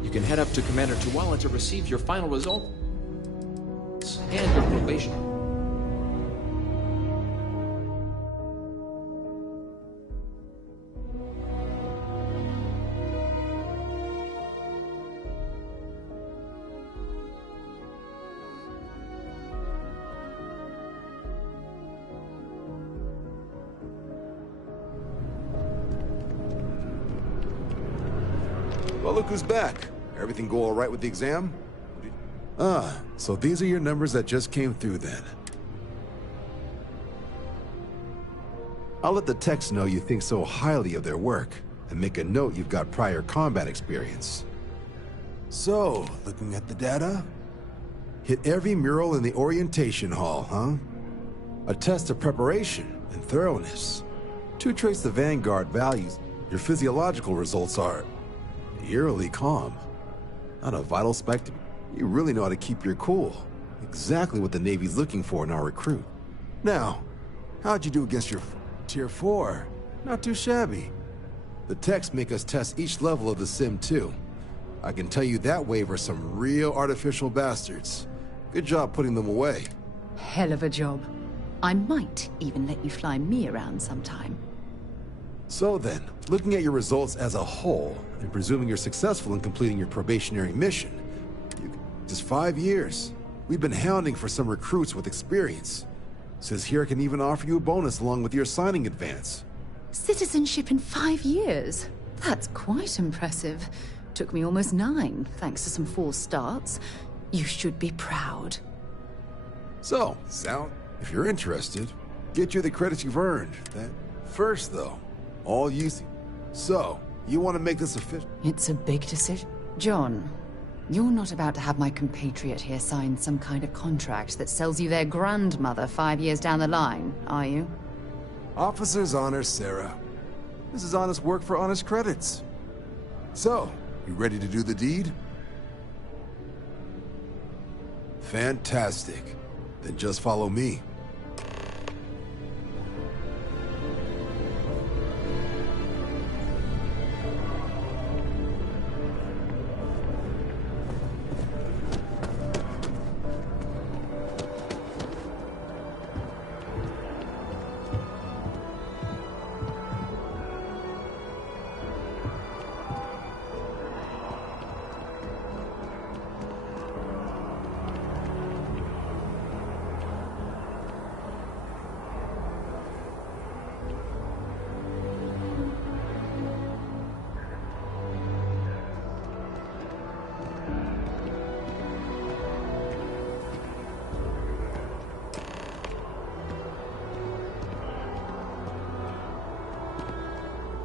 You can head up to Commander Tuwala to receive your final result and your probation. Well, look who's back. Everything go all right with the exam? Ah, so these are your numbers that just came through then. I'll let the techs know you think so highly of their work, and make a note you've got prior combat experience. So, looking at the data? Hit every mural in the orientation hall, huh? A test of preparation and thoroughness. To trace the Vanguard values, your physiological results are eerily calm. Not a vital spectacle. You really know how to keep your cool. Exactly what the Navy's looking for in our recruit. Now, how'd you do against your Tier 4? Not too shabby. The techs make us test each level of the sim too. I can tell you that wave are some real artificial bastards. Good job putting them away. Hell of a job. I might even let you fly me around sometime. So then, looking at your results as a whole, and presuming you're successful in completing your probationary mission, just 5 years. We've been hounding for some recruits with experience. Says here I can even offer you a bonus along with your signing advance. Citizenship in 5 years? That's quite impressive. Took me almost 9, thanks to some false starts. You should be proud. So, Sal, if you're interested, get you the credits you've earned. That first, though, all you see. So, you want to make this official? It's a big decision. John, you're not about to have my compatriot here sign some kind of contract that sells you their grandmother 5 years down the line, are you? Officer's honor, Sarah. This is honest work for honest credits. So, you ready to do the deed? Fantastic. Then just follow me.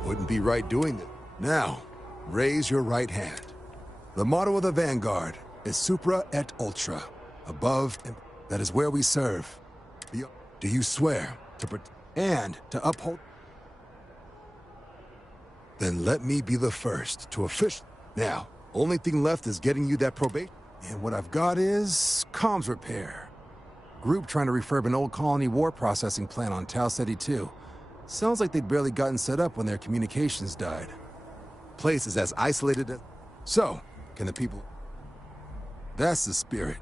Wouldn't be right doing that. Now, raise your right hand. The motto of the Vanguard is Supra et Ultra. Above and that is where we serve. Do you swear to protect and to uphold? Then let me be the first to officially. Now, only thing left is getting you that probation. And what I've got is comms repair. Group trying to refurb an old colony war processing plant on Tau Ceti 2. Sounds like they'd barely gotten set up when their communications died. Place is as isolated as... So, can the people... That's the spirit.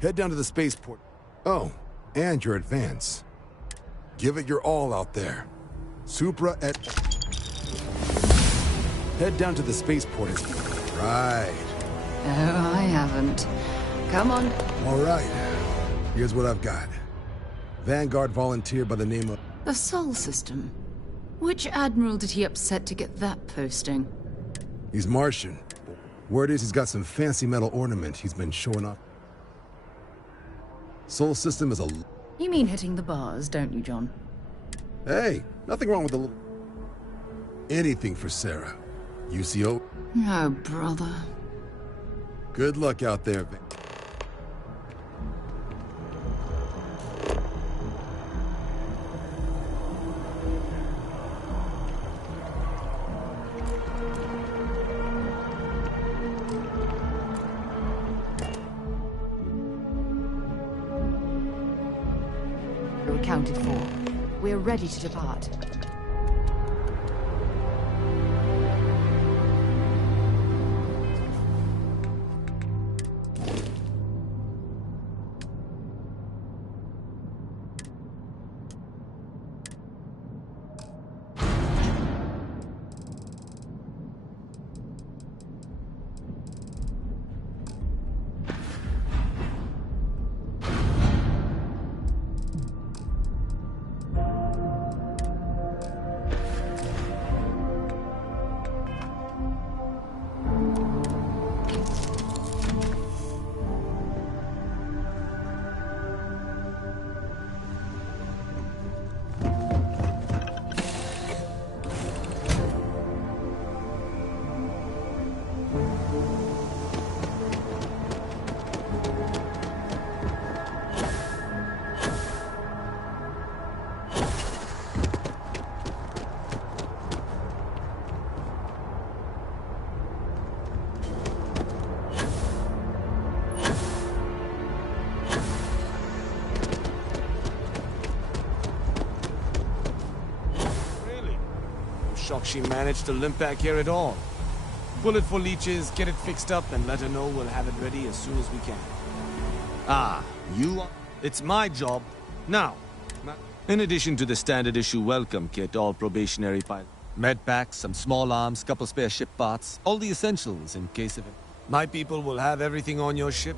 Head down to the spaceport. Oh, and your advance. Give it your all out there. Supra et... Head down to the spaceport. Right. Oh, I haven't. Come on. All right. Here's what I've got. Vanguard volunteer by the name of... The Sol System. Which admiral did he upset to get that posting? He's Martian. Word is he's got some fancy metal ornament he's been showing off. Sol System is a... You mean hitting the bars, don't you, John? Hey, nothing wrong with a little... Anything for Sarah. UCO? Oh, brother. Good luck out there, Van. Accounted for. We're ready to depart. Shocked she managed to limp back here at all. Pull it for leeches, get it fixed up, and let her know we'll have it ready as soon as we can. Ah, you... It's my job. Now, in addition to the standard issue welcome kit, all probationary pilots, med packs, some small arms, couple spare ship parts, all the essentials in case of it. My people will have everything on your ship?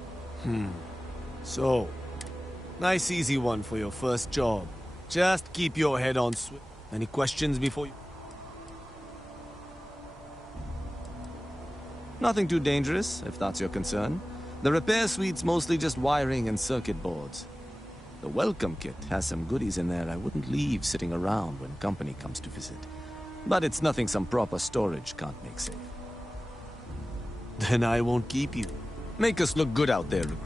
So, nice easy one for your first job. Just keep your head on swivel. Any questions before you... Nothing too dangerous, if that's your concern. The repair suite's mostly just wiring and circuit boards. The welcome kit has some goodies in there I wouldn't leave sitting around when company comes to visit. But it's nothing some proper storage can't make safe. Then I won't keep you. Make us look good out there, recruit.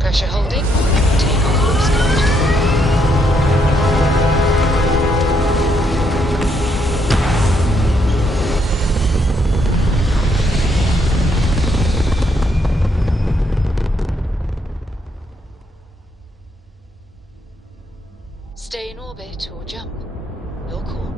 Pressure holding. Take off speed. Stay in orbit or jump. Your call.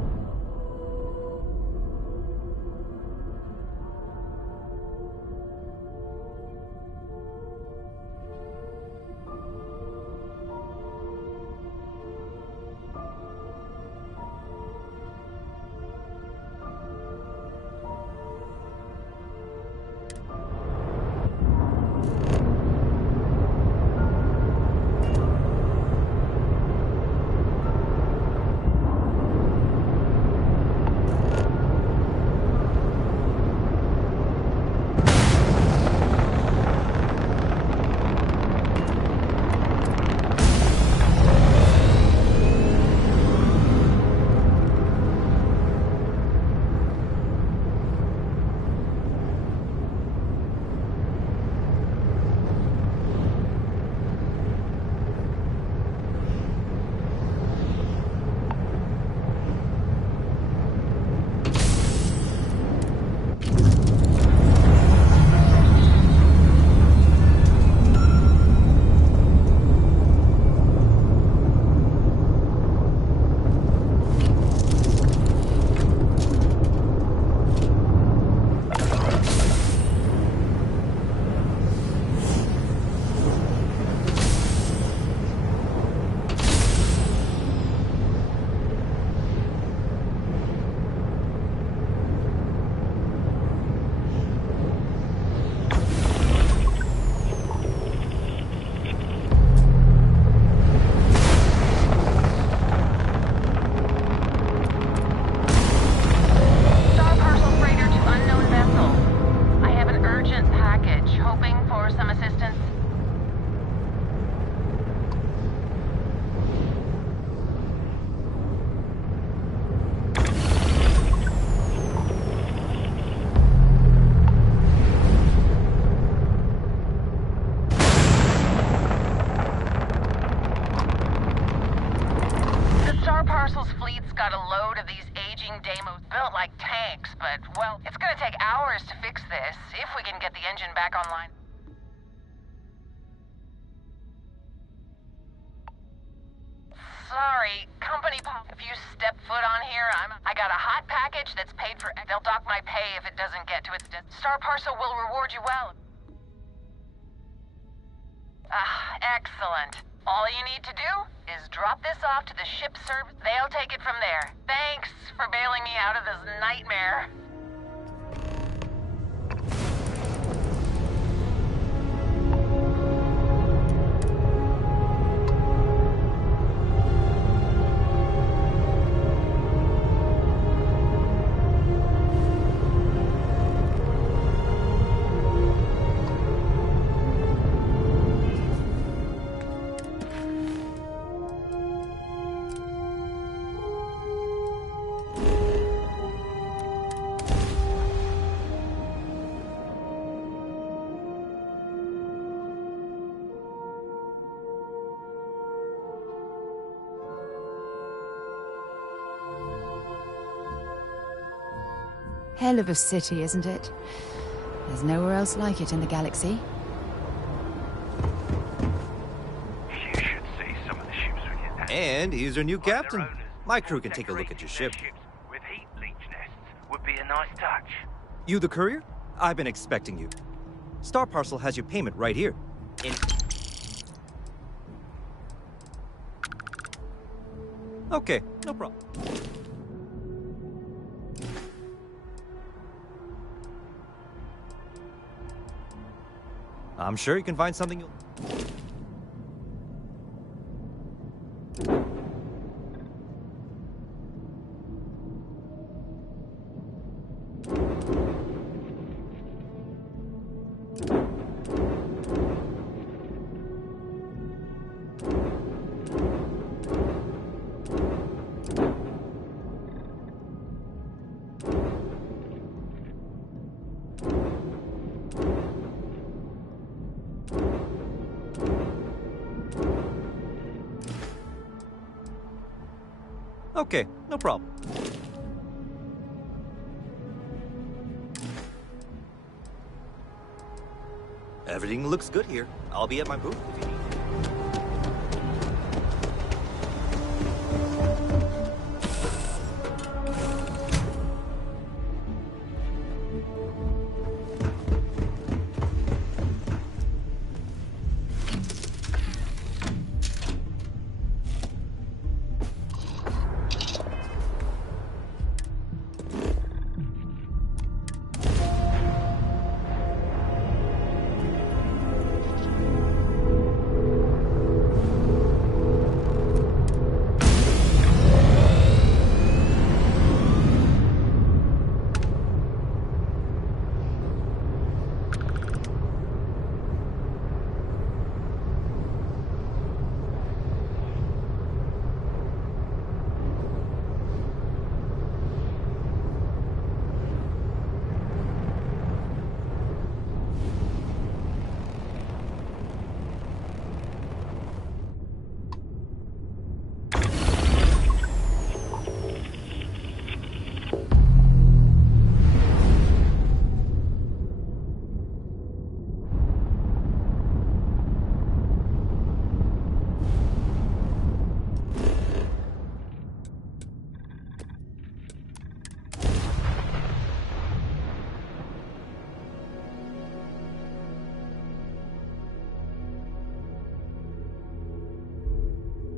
got a load of these aging Deimos built like tanks, but, well, it's gonna take hours to fix this, if we can get the engine back online. Sorry, company pop. If you step foot on here, I got a hot package that's paid for. They'll dock my pay if it doesn't get to its Star Parcel will reward you well. Ah, excellent. All you need to do is drop this off to the ship service. They'll take it from there. Thanks for bailing me out of this nightmare. Hell of a city, isn't it? There's nowhere else like it in the galaxy. You should see some of the ships we get. And he's our new captain. My crew can take a look at your ship. With heat leech nests would be a nice touch. You the courier? I've been expecting you. Star Parcel has your payment right here. Okay, no problem. I'm sure you can find something you'll... Okay, no problem. Everything looks good here. I'll be at my booth if you need.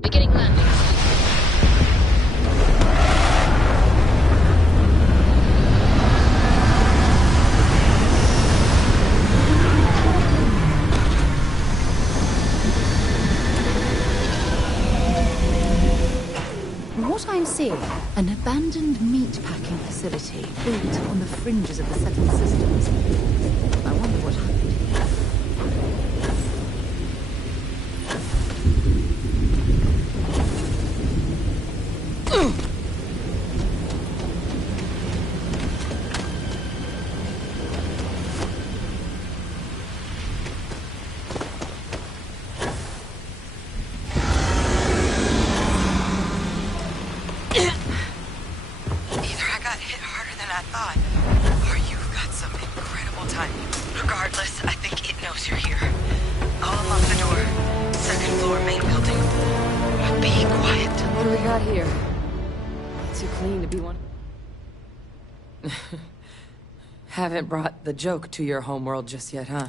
Beginning landing. What I'm seeing, an abandoned meat-packing facility built on the fringes of the settled systems. I wonder what happened here. Haven't brought the joke to your homeworld just yet, huh?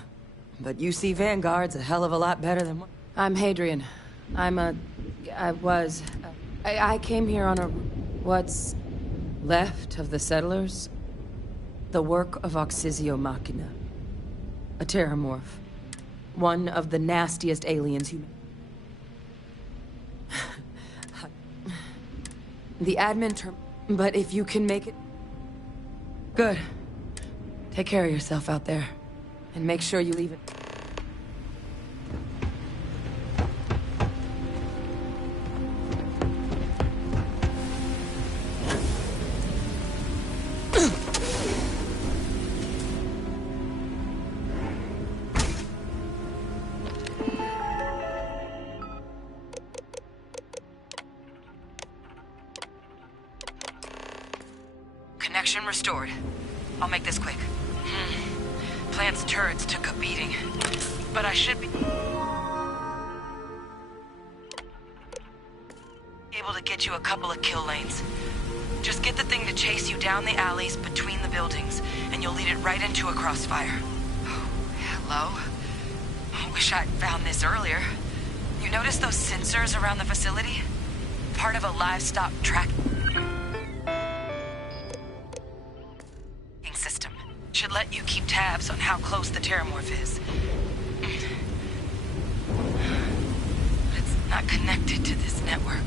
But you see Vanguard's a hell of a lot better than what... I'm Hadrian. I came here on a... What's left of the settlers? The work of Oxysio Machina. A terramorph. One of the nastiest aliens human... The admin term... But if you can make it... Good. Take care of yourself out there. And make sure you leave it... Connection restored. I'll make this quick. Plant's turrets took a beating, but I should be able to get you a couple of kill lanes. Just get the thing to chase you down the alleys between the buildings, and you'll lead it right into a crossfire. Oh, hello. I wish I'd found this earlier. You notice those sensors around the facility? Part of a livestock track system. Should let you keep tabs on how close the terramorph is. But it's not connected to this network.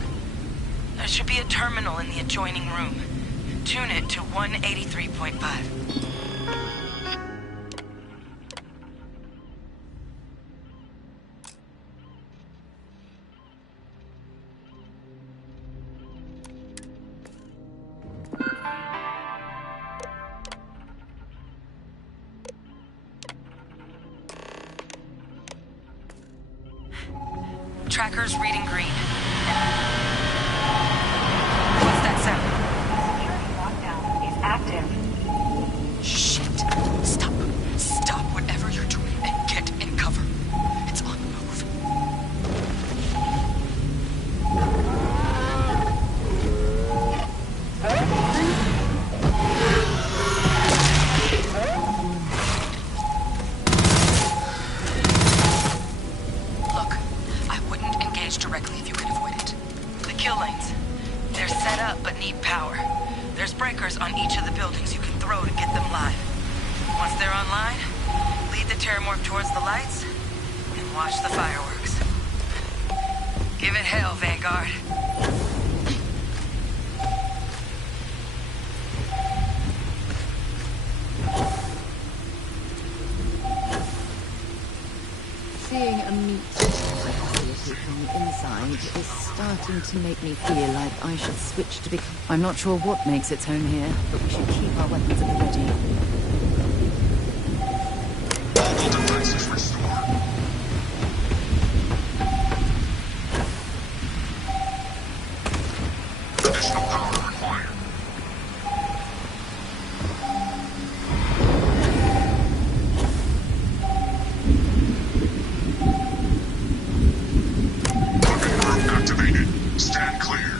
There should be a terminal in the adjoining room. Tune it to 183.5. Tracker's reading green. What's that sound? Security lockdown is active. Shit. Stop. Stop whatever you're doing and get in cover. It's on the move. Directly if you can avoid it. The kill lanes. They're set up but need power. There's breakers on each of the buildings you can throw to get them live. Once they're online, lead the terramorph towards the lights and watch the fireworks. Give it hell, Vanguard. Seeing a meat facility from the inside is starting to make me feel like I should switch to become... I'm not sure what makes its home here, but we should keep our weapons at the ready. All devices restored. Additional power required. Stand clear.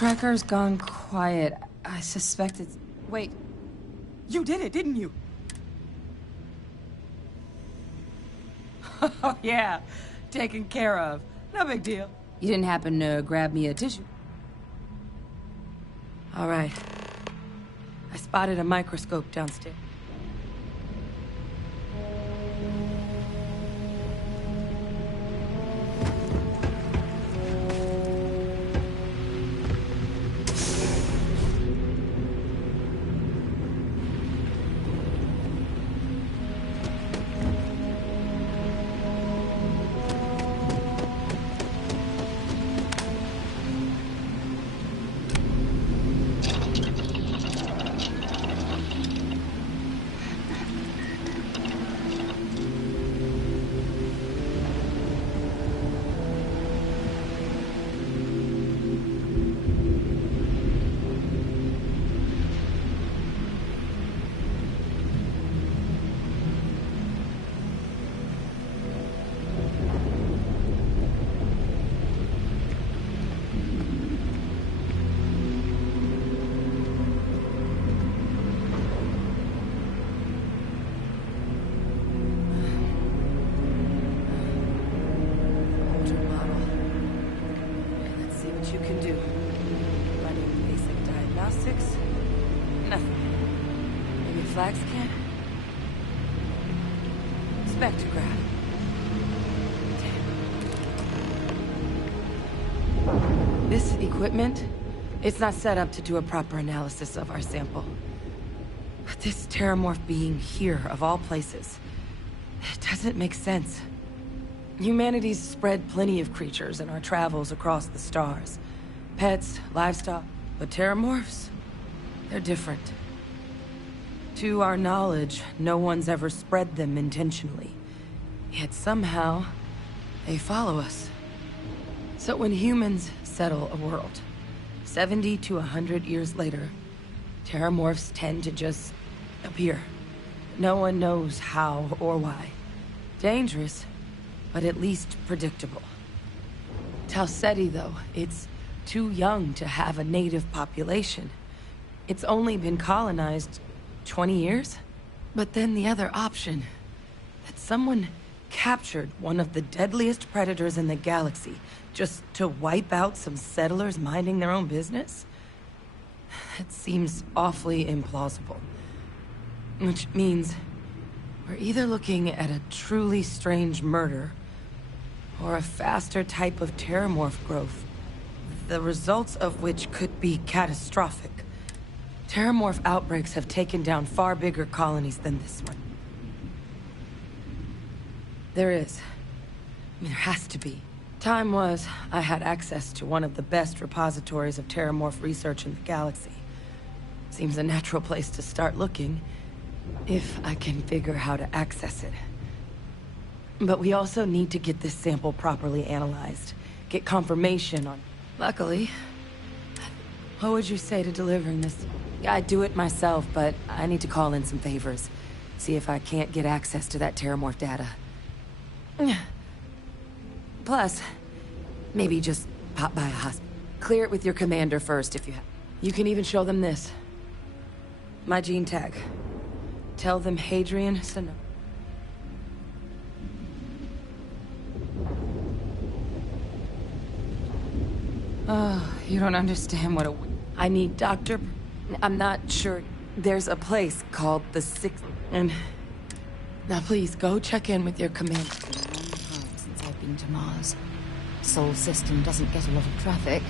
Tracker's gone quiet. I suspect it's... Wait. You did it, didn't you? Oh, yeah. Taken care of. No big deal. You didn't happen to grab me a tissue? All right. I spotted a microscope downstairs. Flag scan? Spectrograph. Damn. This equipment, it's not set up to do a proper analysis of our sample. But this terramorph being here, of all places, it doesn't make sense. Humanity's spread plenty of creatures in our travels across the stars. Pets, livestock, but terramorphs? They're different. To our knowledge, no one's ever spread them intentionally. Yet somehow, they follow us. So when humans settle a world, 70 to 100 years later, terramorphs tend to just appear. No one knows how or why. Dangerous, but at least predictable. Talseti, though, it's too young to have a native population. It's only been colonized 20 years? But then the other option, that someone captured one of the deadliest predators in the galaxy just to wipe out some settlers minding their own business? It seems awfully implausible. Which means we're either looking at a truly strange murder or a faster type of terramorph growth, the results of which could be catastrophic. Terramorph outbreaks have taken down far bigger colonies than this one. There is. I mean, there has to be. Time was, I had access to one of the best repositories of terramorph research in the galaxy. Seems a natural place to start looking, if I can figure how to access it. But we also need to get this sample properly analyzed, get confirmation on... Luckily, what would you say to delivering this? I'd do it myself, but I need to call in some favors. See if I can't get access to that terramorph data. Plus, maybe just pop by a hospital. Clear it with your commander first if you have. You can even show them this. My gene tag. Tell them Hadrian Sano. Oh, you don't understand what a... I need Dr. I'm not sure. There's a place called the Sixth... And... Now please, go check in with your commander. Since I've been to Mars. Sol system doesn't get a lot of traffic.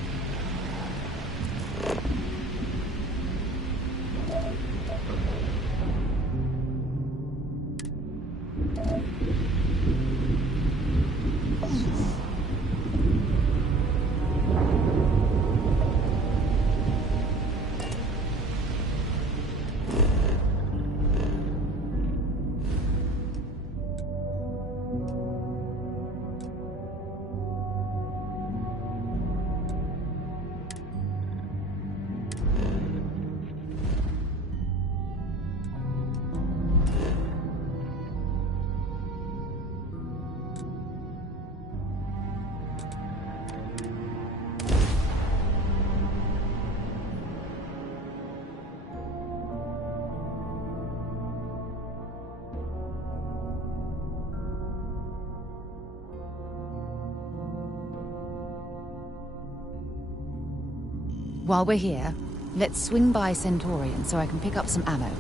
While we're here, let's swing by Centaurian so I can pick up some ammo.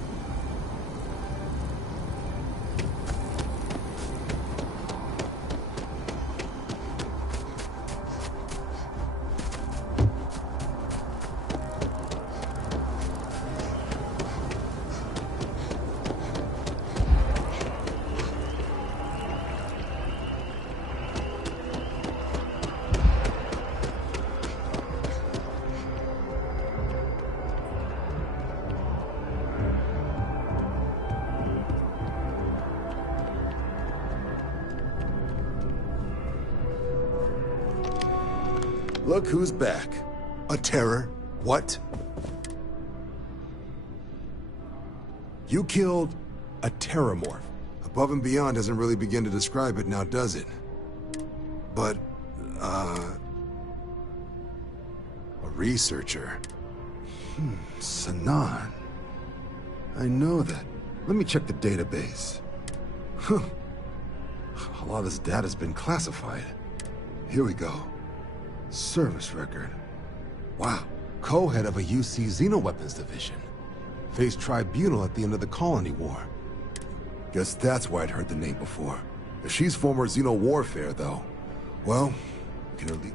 Look who's back. A terror? What? You killed a terramorph. Above and beyond doesn't really begin to describe it now, does it? But, a researcher. Sanan. I know that. Let me check the database. Huh. A lot of this data's been classified. Here we go. Service record. Wow. Co-head of a UC Xenoweapons division. Faced tribunal at the end of the Colony War. Guess that's why I'd heard the name before. If she's former Xeno warfare, though, well, we can only...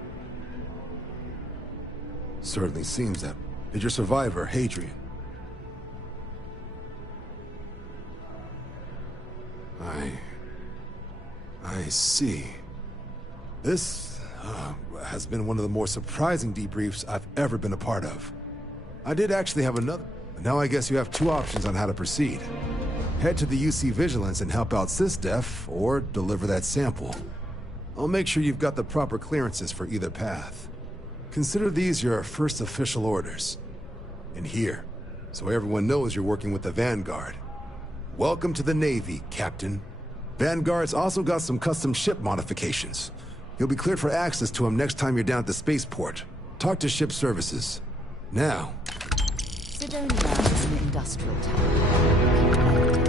Certainly seems that. Did your survivor, Hadrian? I see. This has been one of the more surprising debriefs I've ever been a part of. I did actually have another, but now I guess you have two options on how to proceed. Head to the UC Vigilance and help out SysDef, or deliver that sample. I'll make sure you've got the proper clearances for either path. Consider these your first official orders. And here, so everyone knows you're working with the Vanguard. Welcome to the Navy, Captain. Vanguard's also got some custom ship modifications. You'll be cleared for access to them next time you're down at the spaceport. Talk to ship services. Now. Sidonia is an industrial town.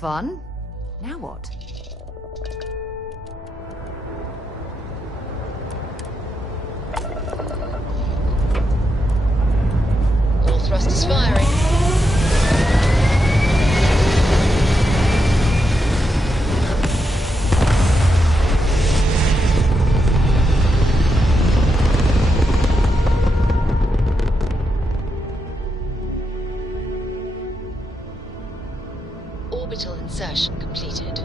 Fun. Now what? All thrusters firing. Orbital insertion completed.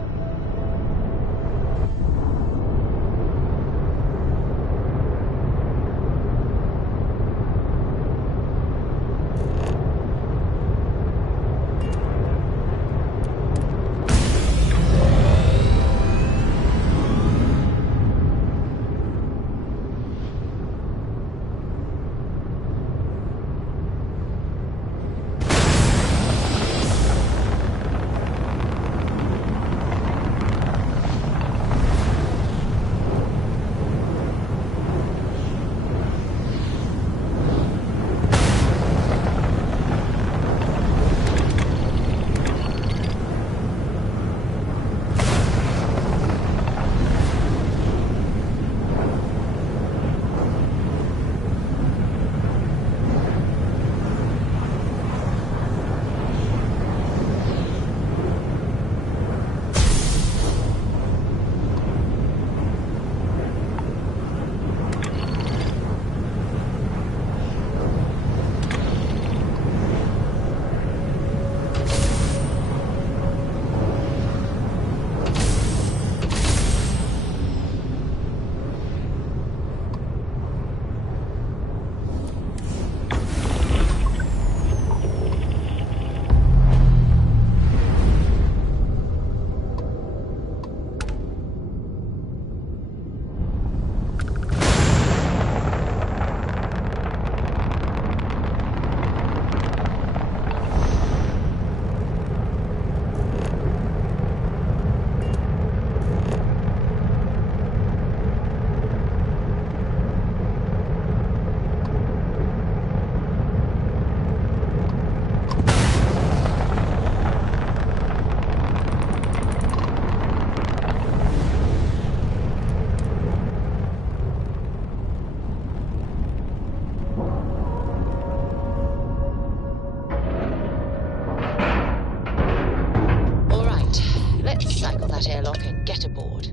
that airlock and get aboard.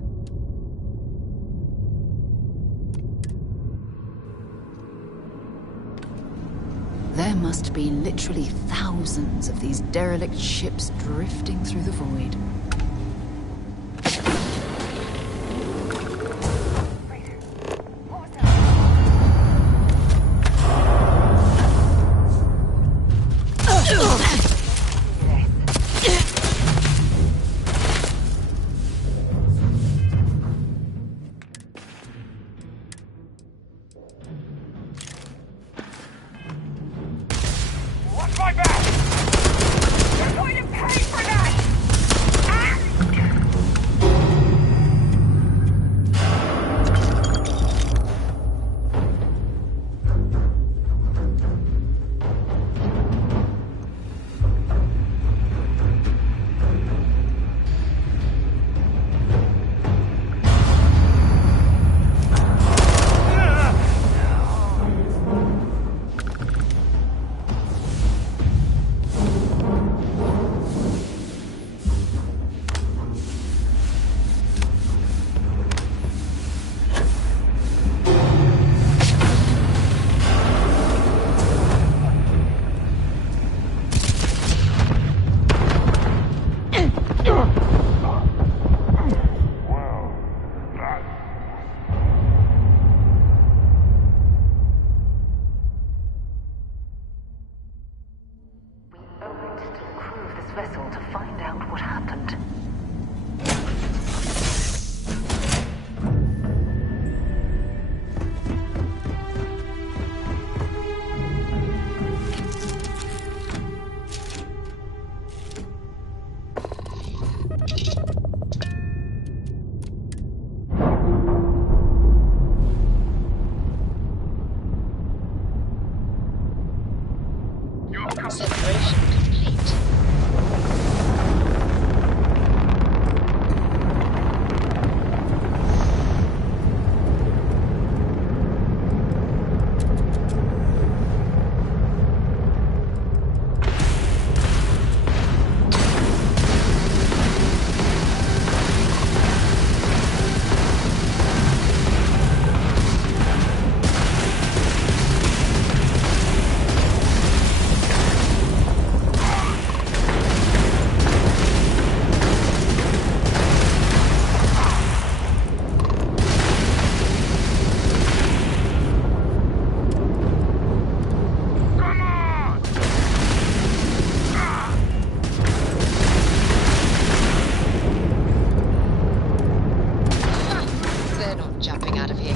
There must be literally thousands of these derelict ships drifting through the void. Watch my back! You're going to pay for that! Vessel to find out what happened. Separation complete. Jumping out of here.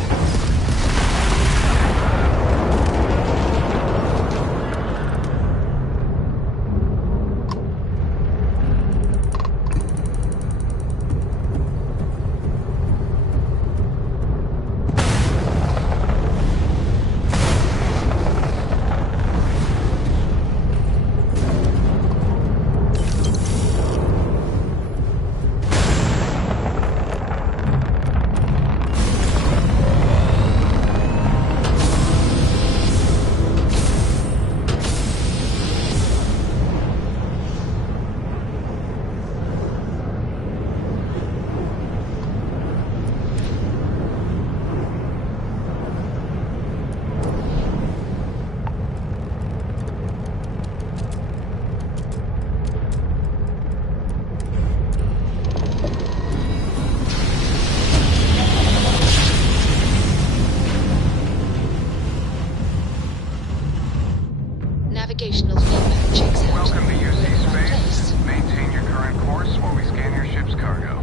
Navigational feedback checks out. Welcome to UC Place. Space. Maintain your current course while we scan your ship's cargo.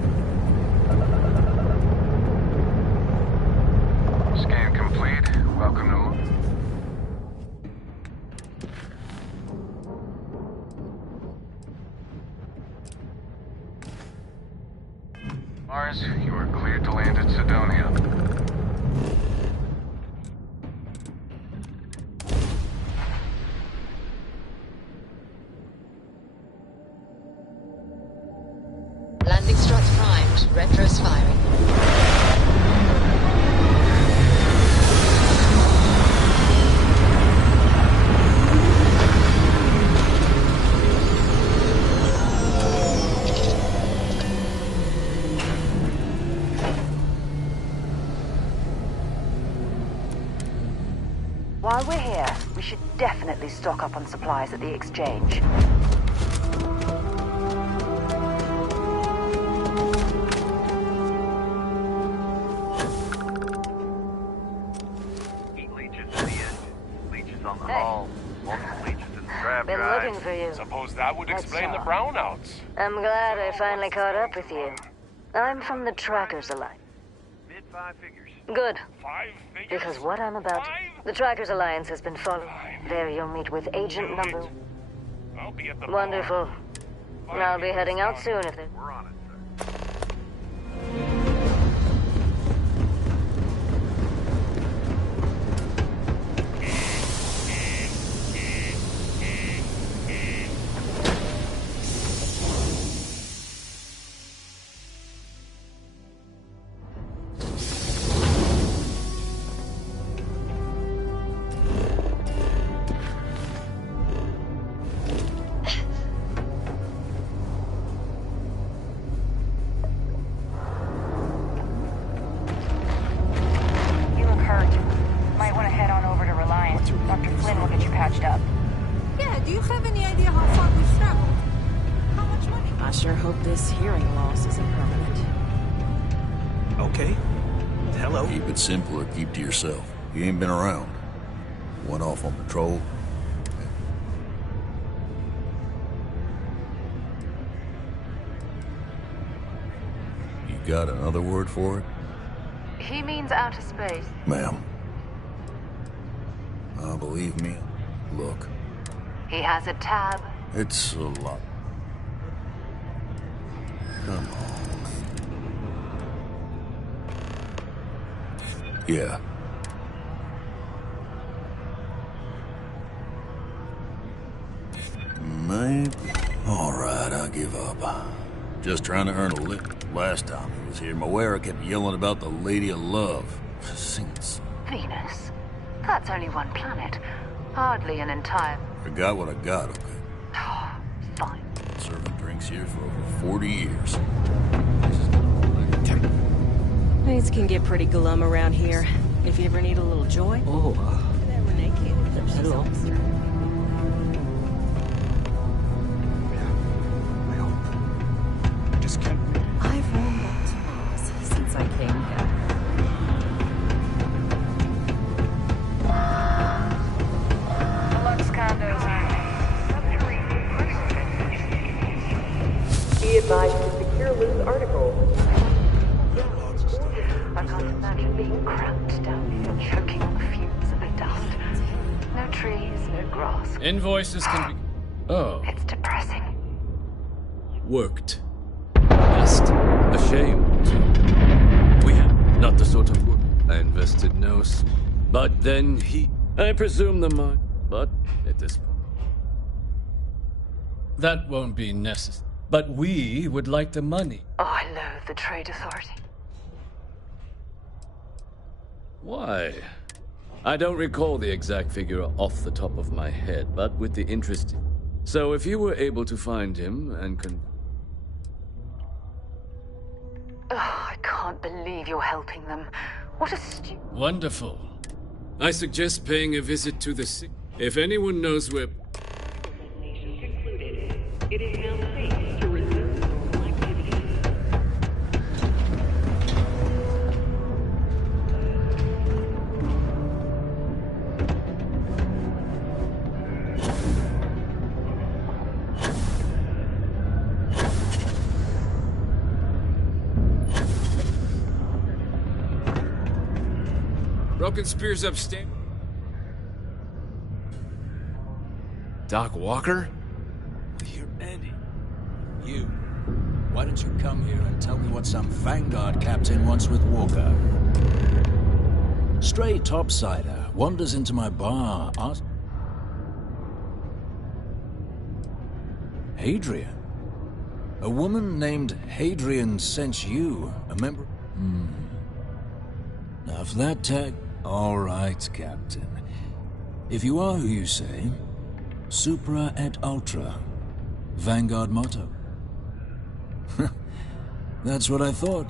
Scan complete. Welcome to Mars. You are cleared to land at Sidonia. Landing struts primed. Retros firing. While we're here, we should definitely stock up on supplies at the exchange. Heat leeches in the engine. Leeches on the hull. Multiple leeches in the grab Been drive. looking for you. Suppose that would That's explain the all. brownouts. I'm glad I finally caught up with you. I'm from the Trackers Alliance. Mid five figures. Good. 5 figures? Because what I'm about... The Trackers Alliance has been followed. There you'll meet with Agent Number... I'll be at the Wonderful. I'll be heading out soon if there's... We're on it, You look hurt. Might want to head on over to Reliance. Dr. Flynn will get you patched up. Yeah, do you have any idea how far we've traveled? How much money? I sure hope this hearing loss isn't permanent. Okay. Hello. Keep it simple or keep to yourself. He ain't been around. Went off on patrol. You got another word for it? He means outer space. Ma'am. Believe me. Look, He has a tab. it's a lot. Come on. Yeah. Maybe. All right, I'll give up. Just trying to earn a living. Last time he was here, Moera kept yelling about the Lady of Love. Sings. Venus? That's only one planet. Hardly an entire... I got what I got, okay? Fine. Serving drinks here for over 40 years. Things can get pretty glum around here. If you ever need a little joy. Oh, They were naked. hello. Just can't. I've roamed back to Mars since I came here. Lux condos Be advised to secure loose articles. I can't imagine being cramped down here, choking on the fumes of the dust. No trees, no grass. Invoices can be... Oh. It's depressing. Worked. Best. A shame, too. We have not the sort of work I invested no but then he... I presume the mind, but at this point... That won't be necessary. But we would like the money. Oh, I loathe the Trade Authority. Why? I don't recall the exact figure off the top of my head, but with the interest... So if you were able to find him and Oh, I can't believe you're helping them. What a Wonderful. I suggest paying a visit to the sick. If anyone knows where... It is now safe to resume normal activities. Broken Spear's upstairs. Doc Walker? You're Eddie. You. Why don't you come here and tell me what some Vanguard captain wants with Walker? Stray topsider wanders into my bar, asks... Hadrian? A woman named Hadrian sent you, a member... Now, if that tag... All right, Captain. If you are who you say, Supra et Ultra. Vanguard motto. That's what I thought.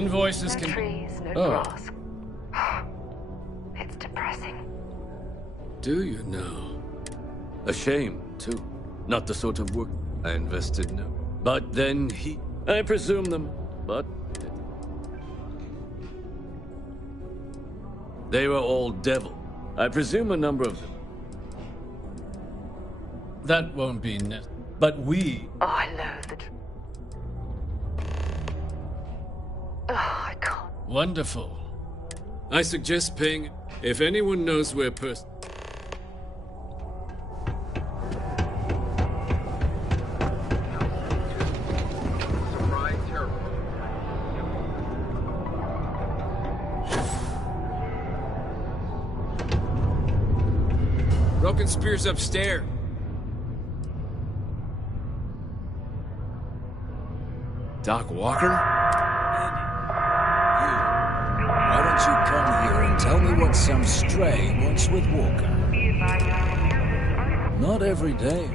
Invoices No can... trees, no Oh. grass. It's depressing. Do you know? A shame, too. Not the sort of work I invested in. But then I presume them, but... They were all devil. I presume a number of them. That won't be net. But we... Oh, I loathe it. Oh, I can't. Wonderful. I suggest paying... If anyone knows where Broken Spear's upstairs. Doc Walker? Why don't you come here and tell me what some stray wants with Walker? Not every day.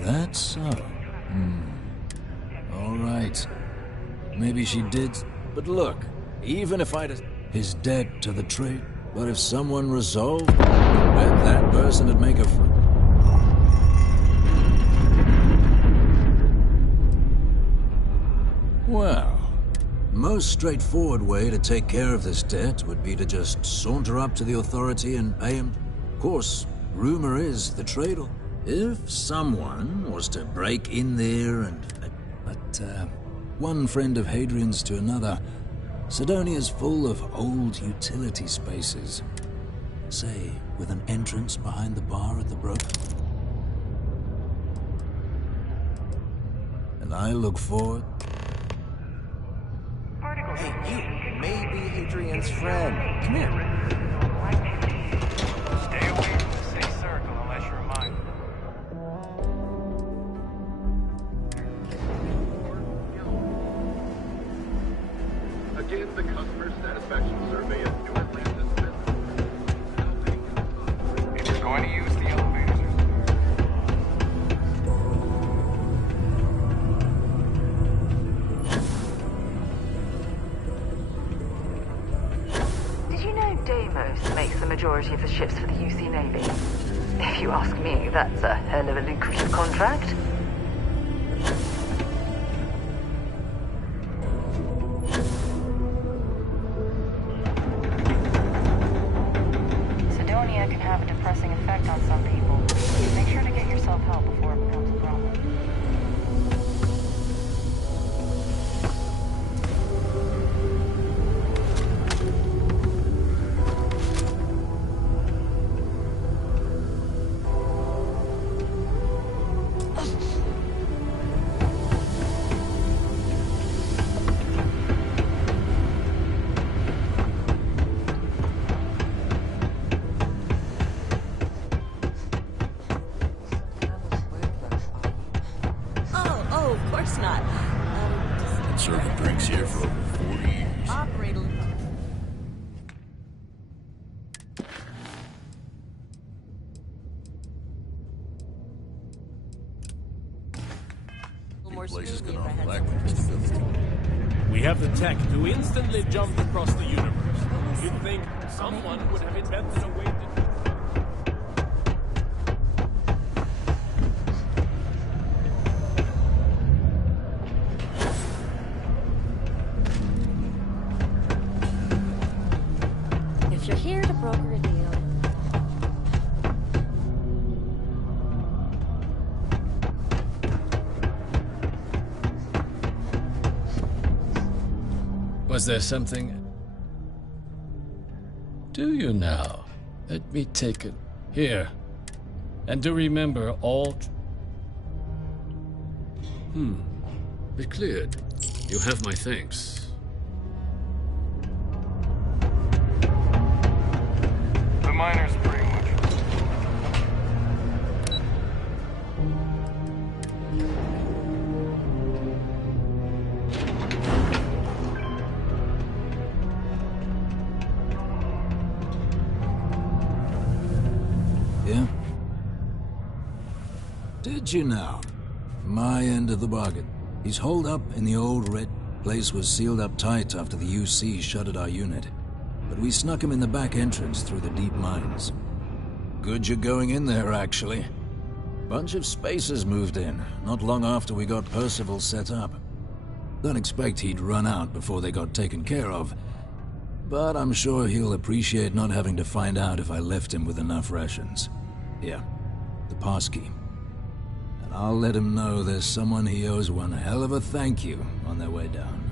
That's so. All right. Maybe she did. But look, even if He's dead to the trade. But if someone resolved, I bet that person would make a Well, most straightforward way to take care of this debt would be to just saunter up to the authority and pay him. Of course, rumor is the trade'll. If someone was to break in there and... But, one friend of Hadrian's to another, Sidonia's full of old utility spaces. Say, with an entrance behind the bar at the Brook. And I look forward... Hey, you may be Hadrian's friend. Come here. Stay away from the city circle unless you're mine. Again, the customer satisfaction survey at New Atlantis business. If you're going to use the elevators, Did you know Deimos makes the majority of the ships for the UC Navy? If you ask me, that's a hell of a lucrative contract. Sidonia can have a depressing effect on some people. Make sure to get yourself help before it becomes a problem. Oh, of course not. Been serving drinks here for over 40 years. Operate a little. Place is gonna black just a bit. We have the tech to instantly jump across the universe. You'd think someone would have invented a way to... If you're here to broker a deal, Was there something... Do you now? Let me take it. Here. And do remember all... Be cleared. You have my thanks. the miners pretty much. Yeah? Did you know? My end of the bargain. He's holed up in the old red... Place was sealed up tight after the UC shuttered our unit. But we snuck him in the back entrance through the deep mines. Good you're going in there, actually. Bunch of spacers moved in, not long after we got Percival set up. Don't expect he'd run out before they got taken care of, but I'm sure he'll appreciate not having to find out if I left him with enough rations. Here, the passkey. And I'll let him know there's someone he owes one hell of a thank you on their way down.